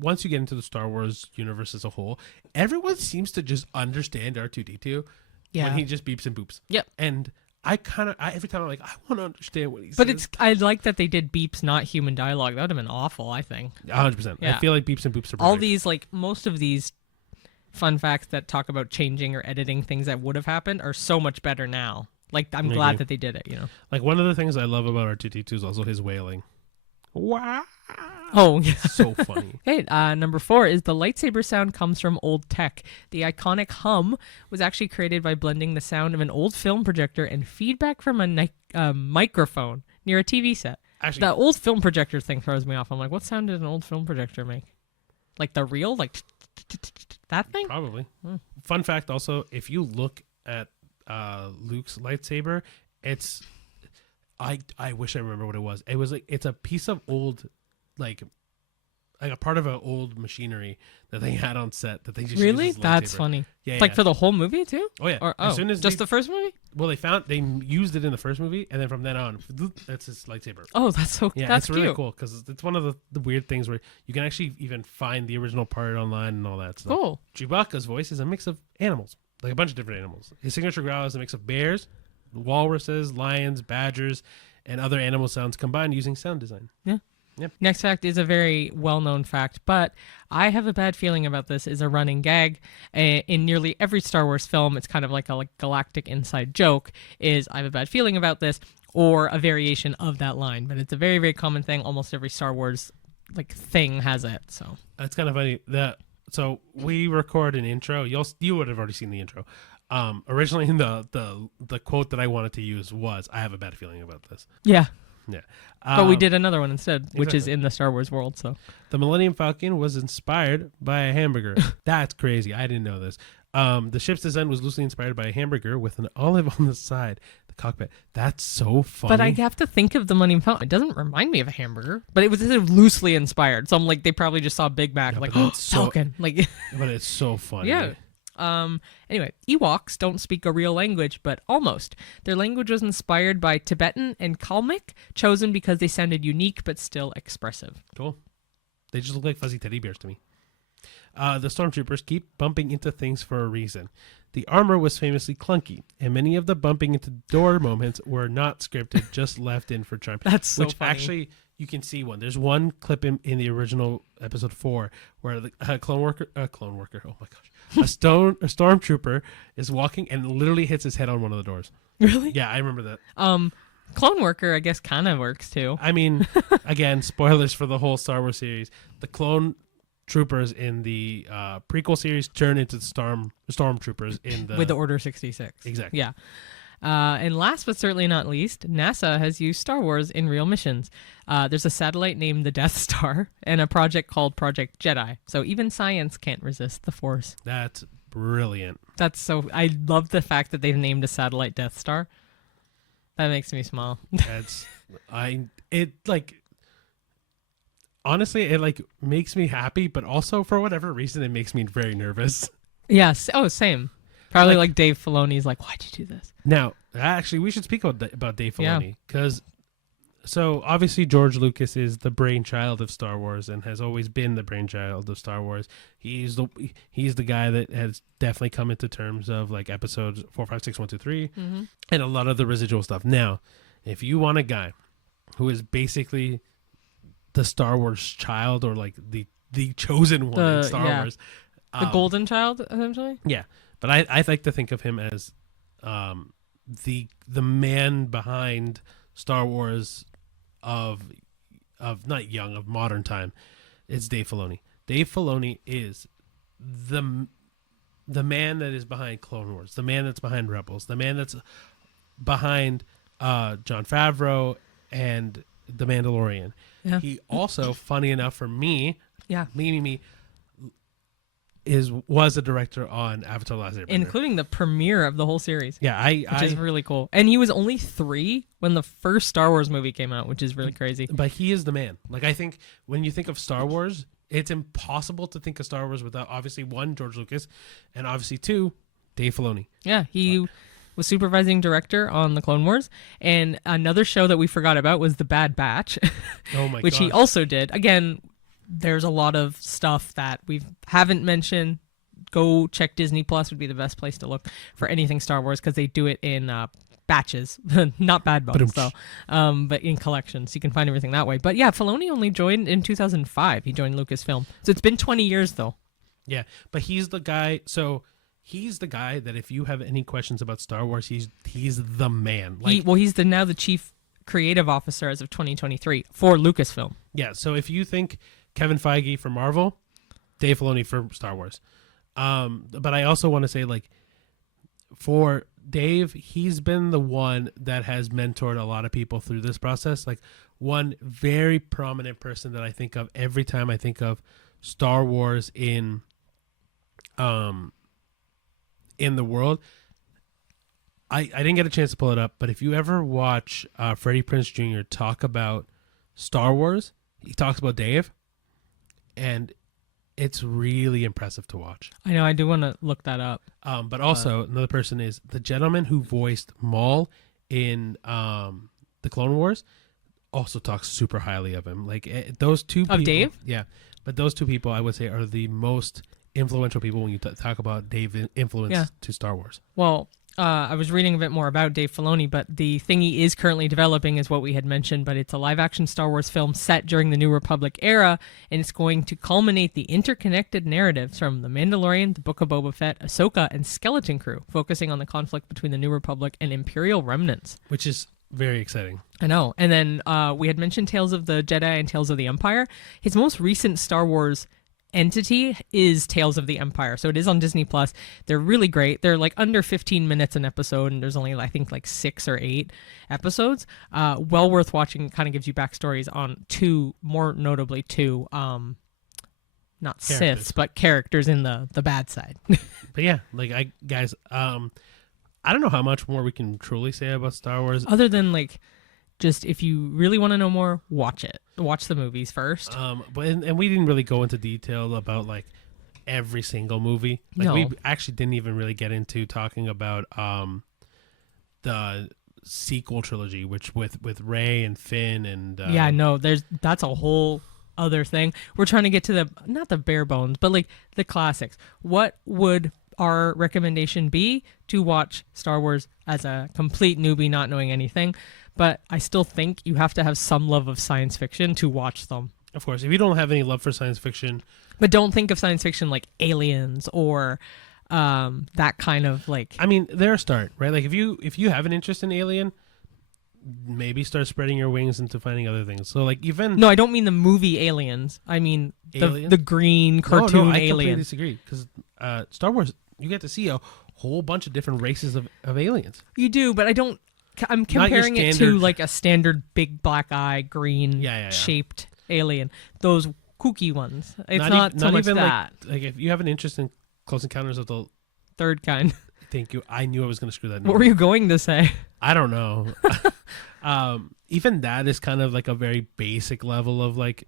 once you get into the Star Wars universe as a whole, everyone seems to just understand R2-D2 when he just beeps and boops. Yep. And I every time I'm like, I want to understand what he But says. I like that they did beeps, not human dialogue. That would have been awful, I think. 100%. Yeah. I feel like beeps and boops are All perfect. these, like, most of these fun facts that talk about changing or editing things that would have happened are so much better now. Like, I'm I glad agree. that they did it, you know? Like, one of the things I love about R2-D2 is also his wailing. Wow. Oh, yeah. So funny. Hey, number 4 is the lightsaber sound comes from old tech. The iconic hum was actually created by blending the sound of an old film projector and feedback from a microphone near a TV set. Actually, The old film projector thing throws me off. I'm like, what sound did an old film projector make? Like the real? Like that thing? probably. Hmm. Fun fact also, if you look at Luke's lightsaber, it's... I wish I remember what it was. It was like, it's a piece of old, like a part of an old machinery that they had on set that they just Really? used as a That's lightsaber. funny. Yeah, Like yeah. for the whole movie too? Oh yeah. Or As soon as just they, the first movie? well, they used it in the first movie, and then from then on, that's his lightsaber. Oh, that's so Yeah, that's it's really cute. cool because it's one of the weird things where you can actually even find the original part online and all that stuff. Cool. Chewbacca's voice is a mix of animals, like a bunch of different animals. His signature growl is a mix of bears, walruses, lions, badgers, and other animal sounds combined using sound design. Next fact is a very well-known fact, but I have a bad feeling about this. Is a running gag in nearly every Star Wars film. It's kind of like a galactic inside joke. Is I have a bad feeling about this, or a variation of that line. But it's a very, very common thing. Almost every Star Wars thing has it. So It's kind of funny that so we record an intro. You would have already seen the intro. Originally, the quote that I wanted to use was, "I have a bad feeling about this." yeah. Yeah, But we did another one instead, which is exactly. in the Star Wars world. So The Millennium Falcon was inspired by a hamburger. That's crazy. I didn't know this. The ship's design was loosely inspired by a hamburger with an olive on the side, the cockpit. That's so funny. But I have to think of the Millennium Falcon. It doesn't remind me of a hamburger, but it was loosely inspired. So I'm like, they probably just saw Big Mac, Yeah, like, but oh, it's so- Falcon. Like, But it's so funny. yeah. Anyway, Ewoks don't speak a real language, but almost. Their language was inspired by Tibetan and Kalmyk, chosen because they sounded unique but still expressive. Cool. They just look like fuzzy teddy bears to me. The stormtroopers keep bumping into things for a reason. The armor was famously clunky, and many of the bumping into door moments were not scripted, just left in for charm. That's so Which funny. actually, you can see one. There's one clip in the original episode 4 where the clone worker, oh my gosh, a stormtrooper is walking and literally hits his head on one of the doors. Really? Yeah, I remember that. Clone Worker, I guess, kind of works too. I mean, again, spoilers for the whole Star Wars series. The clone troopers in the prequel series turn into stormtroopers in the... With the Order 66. Exactly. Yeah. And last but certainly not least, NASA has used Star Wars in real missions. There's a satellite named the Death Star and a project called Project Jedi. So even science can't resist the Force. That's brilliant. That's so... I love the fact that they've named a satellite Death Star. That makes me smile. Honestly, it like makes me happy, but also for whatever reason, it makes me very nervous. Yes. Oh, same. Probably like Dave Filoni's like, why'd you do this? Now, actually, we should speak about Dave Yeah. Filoni because, so obviously George Lucas is the brainchild of Star Wars and has always been the brainchild of Star Wars. He's the guy that has definitely come into terms of like episodes 4, 5, 6, 1, 2, 3, and a lot of the residual stuff. Now, if you want a guy who is basically the Star Wars child or like the chosen one in Star Wars, The golden child, essentially. yeah. But I like to think of him as the man behind Star Wars of modern time. It's Dave Filoni. Dave Filoni is the man that is behind Clone Wars, the man that's behind Rebels, the man that's behind Jon Favreau and The Mandalorian. Yeah. He also, funny enough for me, Yeah. was a director on Avatar: The Last Airbender, Including the premiere of the whole series. Yeah, Which is really cool. And he was only 3 when the first Star Wars movie came out, which is really crazy. But he is the man. Like, I think when you think of Star Wars, it's impossible to think of Star Wars without, obviously, 1, George Lucas, and obviously 2, Dave Filoni. Yeah, he was supervising director on the Clone Wars. And another show that we forgot about was The Bad Batch, Oh my which he gosh. also did. Again, there's a lot of stuff that we haven't mentioned. Go check Disney Plus would be the best place to look for anything Star Wars because they do it in batches, not bad bugs though, but in collections. You can find everything that way. But yeah, Filoni only joined in 2005. He joined Lucasfilm, so it's been 20 years though. Yeah, but he's the guy. So he's the guy that if you have any questions about Star Wars, he's the man. Like, He's now the chief creative officer as of 2023 for Lucasfilm. yeah. So if you think Kevin Feige for Marvel, Dave Filoni for Star Wars. But I also want to say, like, for Dave, he's been the one that has mentored a lot of people through this process. Like, one very prominent person that I think of every time I think of Star Wars in the world. I didn't get a chance to pull it up, but if you ever watch Freddie Prinze Jr. talk about Star Wars, he talks about Dave, and it's really impressive to watch. I know, I do want to look that up. But also, another person is the gentleman who voiced Maul in the Clone Wars. Also talks super highly of him. Like, those two people, Of Dave? Yeah, but those two people I would say are the most influential people when you talk about Dave influence to Star Wars. Well, I was reading a bit more about Dave Filoni, but the thing he is currently developing is what we had mentioned, but it's a live-action Star Wars film set during the New Republic era, and it's going to culminate the interconnected narratives from The Mandalorian, The Book of Boba Fett, Ahsoka, and Skeleton Crew, focusing on the conflict between the New Republic and Imperial remnants. Which is very exciting. I know. And then we had mentioned Tales of the Jedi and Tales of the Empire. His most recent Star Wars entity is Tales of the Empire, so it is on Disney Plus. They're really great. They're like under 15 minutes an episode, and there's only I think like 6 or 8 episodes. Well worth watching. Kind of gives you backstories on 2, more notably 2 not Siths, but characters in the bad side. But yeah, like, I don't know how much more we can truly say about Star Wars Other than like, just if you really want to know more, watch it. Watch the movies first. But and we didn't really go into detail about like every single movie. Like, No. we actually didn't even really get into talking about the sequel trilogy, which with Rey and Finn and Yeah, no, that's a whole other thing. We're trying to get to not the bare bones, but like the classics. What would our recommendation be to watch Star Wars as a complete newbie, not knowing anything? But I still think you have to have some love of science fiction to watch them. Of course, if you don't have any love for science fiction, But don't think of science fiction like Aliens or that kind of like. I mean, they're a start, right? Like, if you have an interest in Alien, maybe start spreading your wings into finding other things. So like, even No, I don't mean the movie Aliens. I mean Alien? the green cartoon I completely alien. disagree, because Star Wars, you get to see a whole bunch of different races of aliens. You do, but I don't. I'm Not your comparing it to standard- like a standard big black eye green Yeah. shaped alien. Those kooky ones. It's Not not, e- so not much even that like if you have an interest in Close Encounters of the third kind. Thank you. I knew I was going to screw that. What were you going to say? I don't know. Even that is kind of like a very basic level of like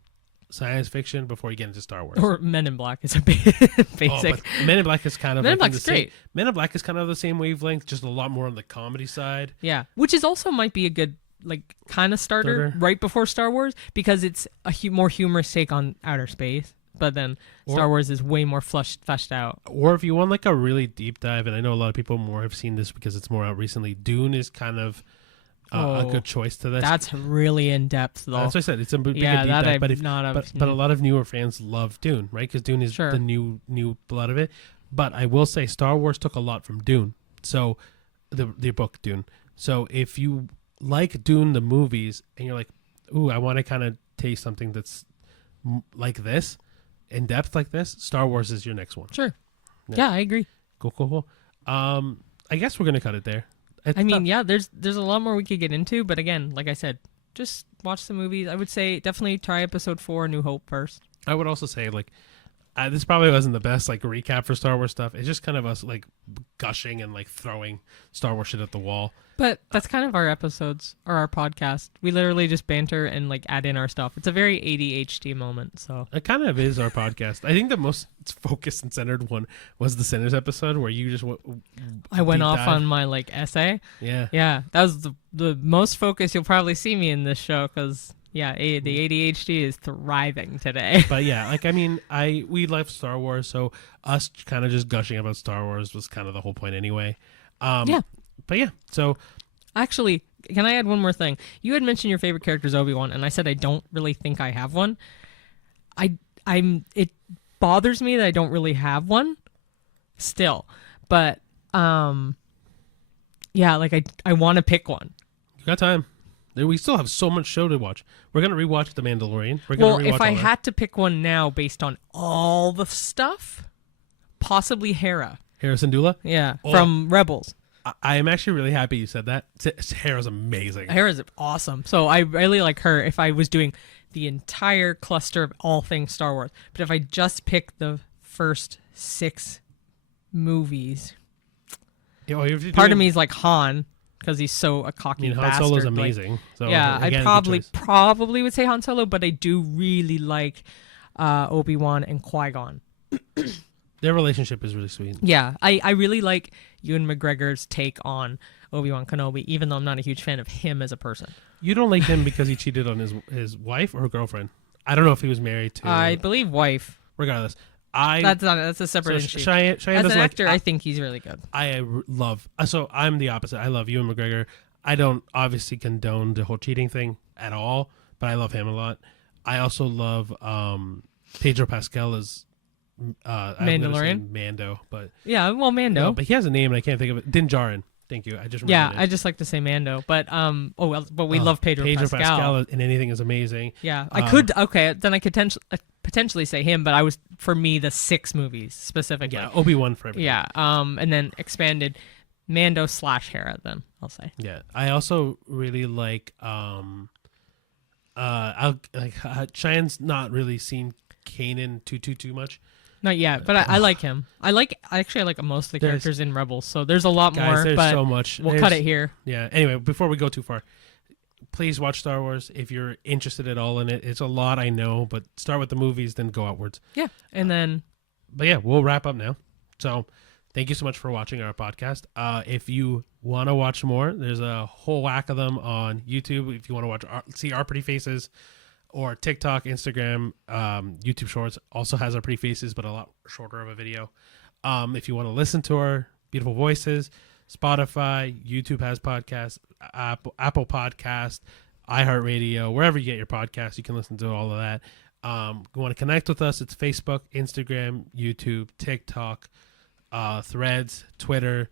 science fiction before you get into Star Wars. Or Men in Black is a basic. But Men in Black is kind of Men in like Black's the same. great. Men in Black is kind of the same wavelength, just a lot more on the comedy side. Yeah, which is also might be a good like kind of starter right before Star Wars because it's a more humorous take on outer space. But then Star Wars is way more fleshed out. Or if you want like a really deep dive, and I know a lot of people more have seen this because it's more out recently, Dune is kind of a good choice to this. That's really in depth, though. That's what I said. It's a big yeah, deep that dive. But a lot of newer fans love Dune, right? Because Dune is the new blood of it. But I will say Star Wars took a lot from Dune. So the book Dune. So if you like Dune, the movies, and you're like, ooh, I want to kind of taste something that's like this, in depth like this, Star Wars is your next one. Sure. Yeah, I agree. Cool. I guess we're gonna cut it there. There's a lot more we could get into, but again, like I said, just watch the movies. I would say definitely try episode 4, New Hope first. I would also say like this probably wasn't the best like recap for Star Wars stuff. It's just kind of us like gushing and like throwing Star Wars shit at the wall. But that's kind of our episodes or our podcast. We literally just banter and like add in our stuff. It's a very ADHD moment. So it kind of is our podcast. I think the most focused and centered one was the Sinners episode where you just I went off on my like essay. Yeah. That was the most focus you'll probably see me in this show because the ADHD is thriving today. But yeah, like I mean, we love Star Wars, so us kind of just gushing about Star Wars was kind of the whole point anyway. But yeah, so actually, can I add one more thing? You had mentioned your favorite character is Obi-Wan, and I said I don't really think I have one. It bothers me that I don't really have one still. But like I want to pick one. You got time. We still have so much show to watch. We're gonna rewatch The Mandalorian. If I had to pick one now based on all the stuff, possibly Hera. Hera Syndulla? Yeah, from Rebels. I am actually really happy you said that. Hera's amazing. Hera's awesome. So I really like her if I was doing the entire cluster of all things Star Wars. But if I just pick the first 6 movies, part of me is like Han because he's so a cocky bastard. Han Solo's amazing. So yeah, I probably would say Han Solo, but I do really like Obi-Wan and Qui-Gon. Their relationship is really sweet. Yeah, I really like Ewan McGregor's take on Obi-Wan Kenobi, even though I'm not a huge fan of him as a person. You don't like him because he cheated on his wife or girlfriend? I don't know if he was married to... I believe wife. Regardless. That's a separate issue. Cheyenne as an actor, I think he's really good. So I'm the opposite. I love Ewan McGregor. I don't obviously condone the whole cheating thing at all, but I love him a lot. I also love Pedro Pascal as... Mandalorian? Mando, but... Yeah, well, Mando. No, but he has a name and I can't think of it. Din Djarin. Thank you. I just remembered Yeah, I just like to say Mando, but we love Pedro Pascal. Pedro Pascal in anything is amazing. Yeah, I could potentially say him, but for me the 6 movies specifically. Yeah, Obi-Wan for everything. Yeah, and then expanded Mando / Hera. Then I'll say. Yeah, I also really like Cheyenne's not really seen Kanan too much. Not yet, but I like him. I like most of the characters in Rebels, so there's a lot more. There's but so much. We'll cut it here. Yeah. Anyway, before we go too far, please watch Star Wars if you're interested at all in it. It's a lot, I know, but start with the movies, then go outwards. Yeah, and then. But yeah, we'll wrap up now. So, thank you so much for watching our podcast. If you want to watch more, there's a whole whack of them on YouTube. If you want to see our pretty faces. Or TikTok, Instagram, YouTube Shorts also has our pretty faces, but a lot shorter of a video. If you want to listen to our beautiful voices, Spotify, YouTube has podcasts, Apple Podcast, iHeartRadio, wherever you get your podcasts, you can listen to all of that. You want to connect with us, it's Facebook, Instagram, YouTube, TikTok, Threads, Twitter,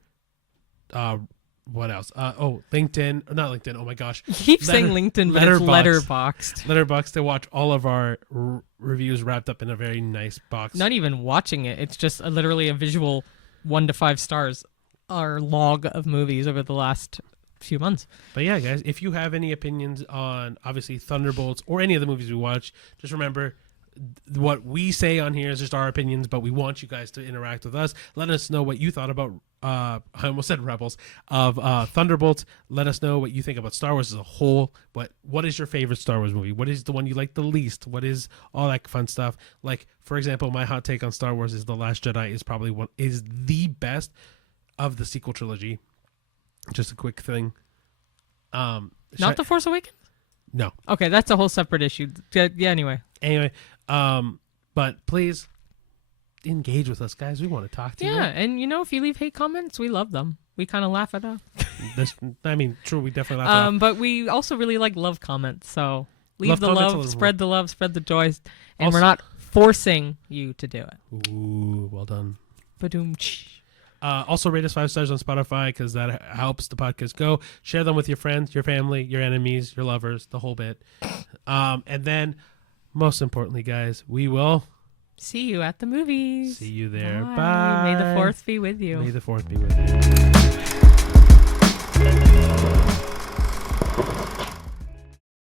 what else? LinkedIn. Not LinkedIn. Oh my gosh. You keep saying LinkedIn, but it's Letterboxd. Letterboxd to watch all of our reviews wrapped up in a very nice box. Not even watching it. It's just literally a visual 1 to 5 stars. Our log of movies over the last few months. But yeah, guys, if you have any opinions on obviously Thunderbolts or any of the movies we watch, just remember what we say on here is just our opinions, but we want you guys to interact with us. Let us know what you thought about I almost said Rebels, of Thunderbolts. Let us know what you think about Star Wars as a whole. What is your favorite Star Wars movie? What is the one you like the least? What is all that fun stuff? Like, for example, my hot take on Star Wars is The Last Jedi is the best of the sequel trilogy. Just a quick thing. Not The Force Awakens? No. Okay, that's a whole separate issue. Yeah, anyway. But please engage with us, guys. We want to talk to you. Yeah, and if you leave hate comments, we love them. We kind of laugh it off. True, we definitely laugh it off. But we also really like love comments, so leave Love the comments love, spread the love, spread the joys, and Also- we're not forcing you to do it. Ooh, well done. Ba-doom. Also rate us 5 stars on Spotify, because that helps the podcast go. Share them with your friends, your family, your enemies, your lovers, the whole bit. And then, most importantly, guys, we will See you at the movies. see you there. Bye. Bye. May the 4th be with you. May the 4th be with you.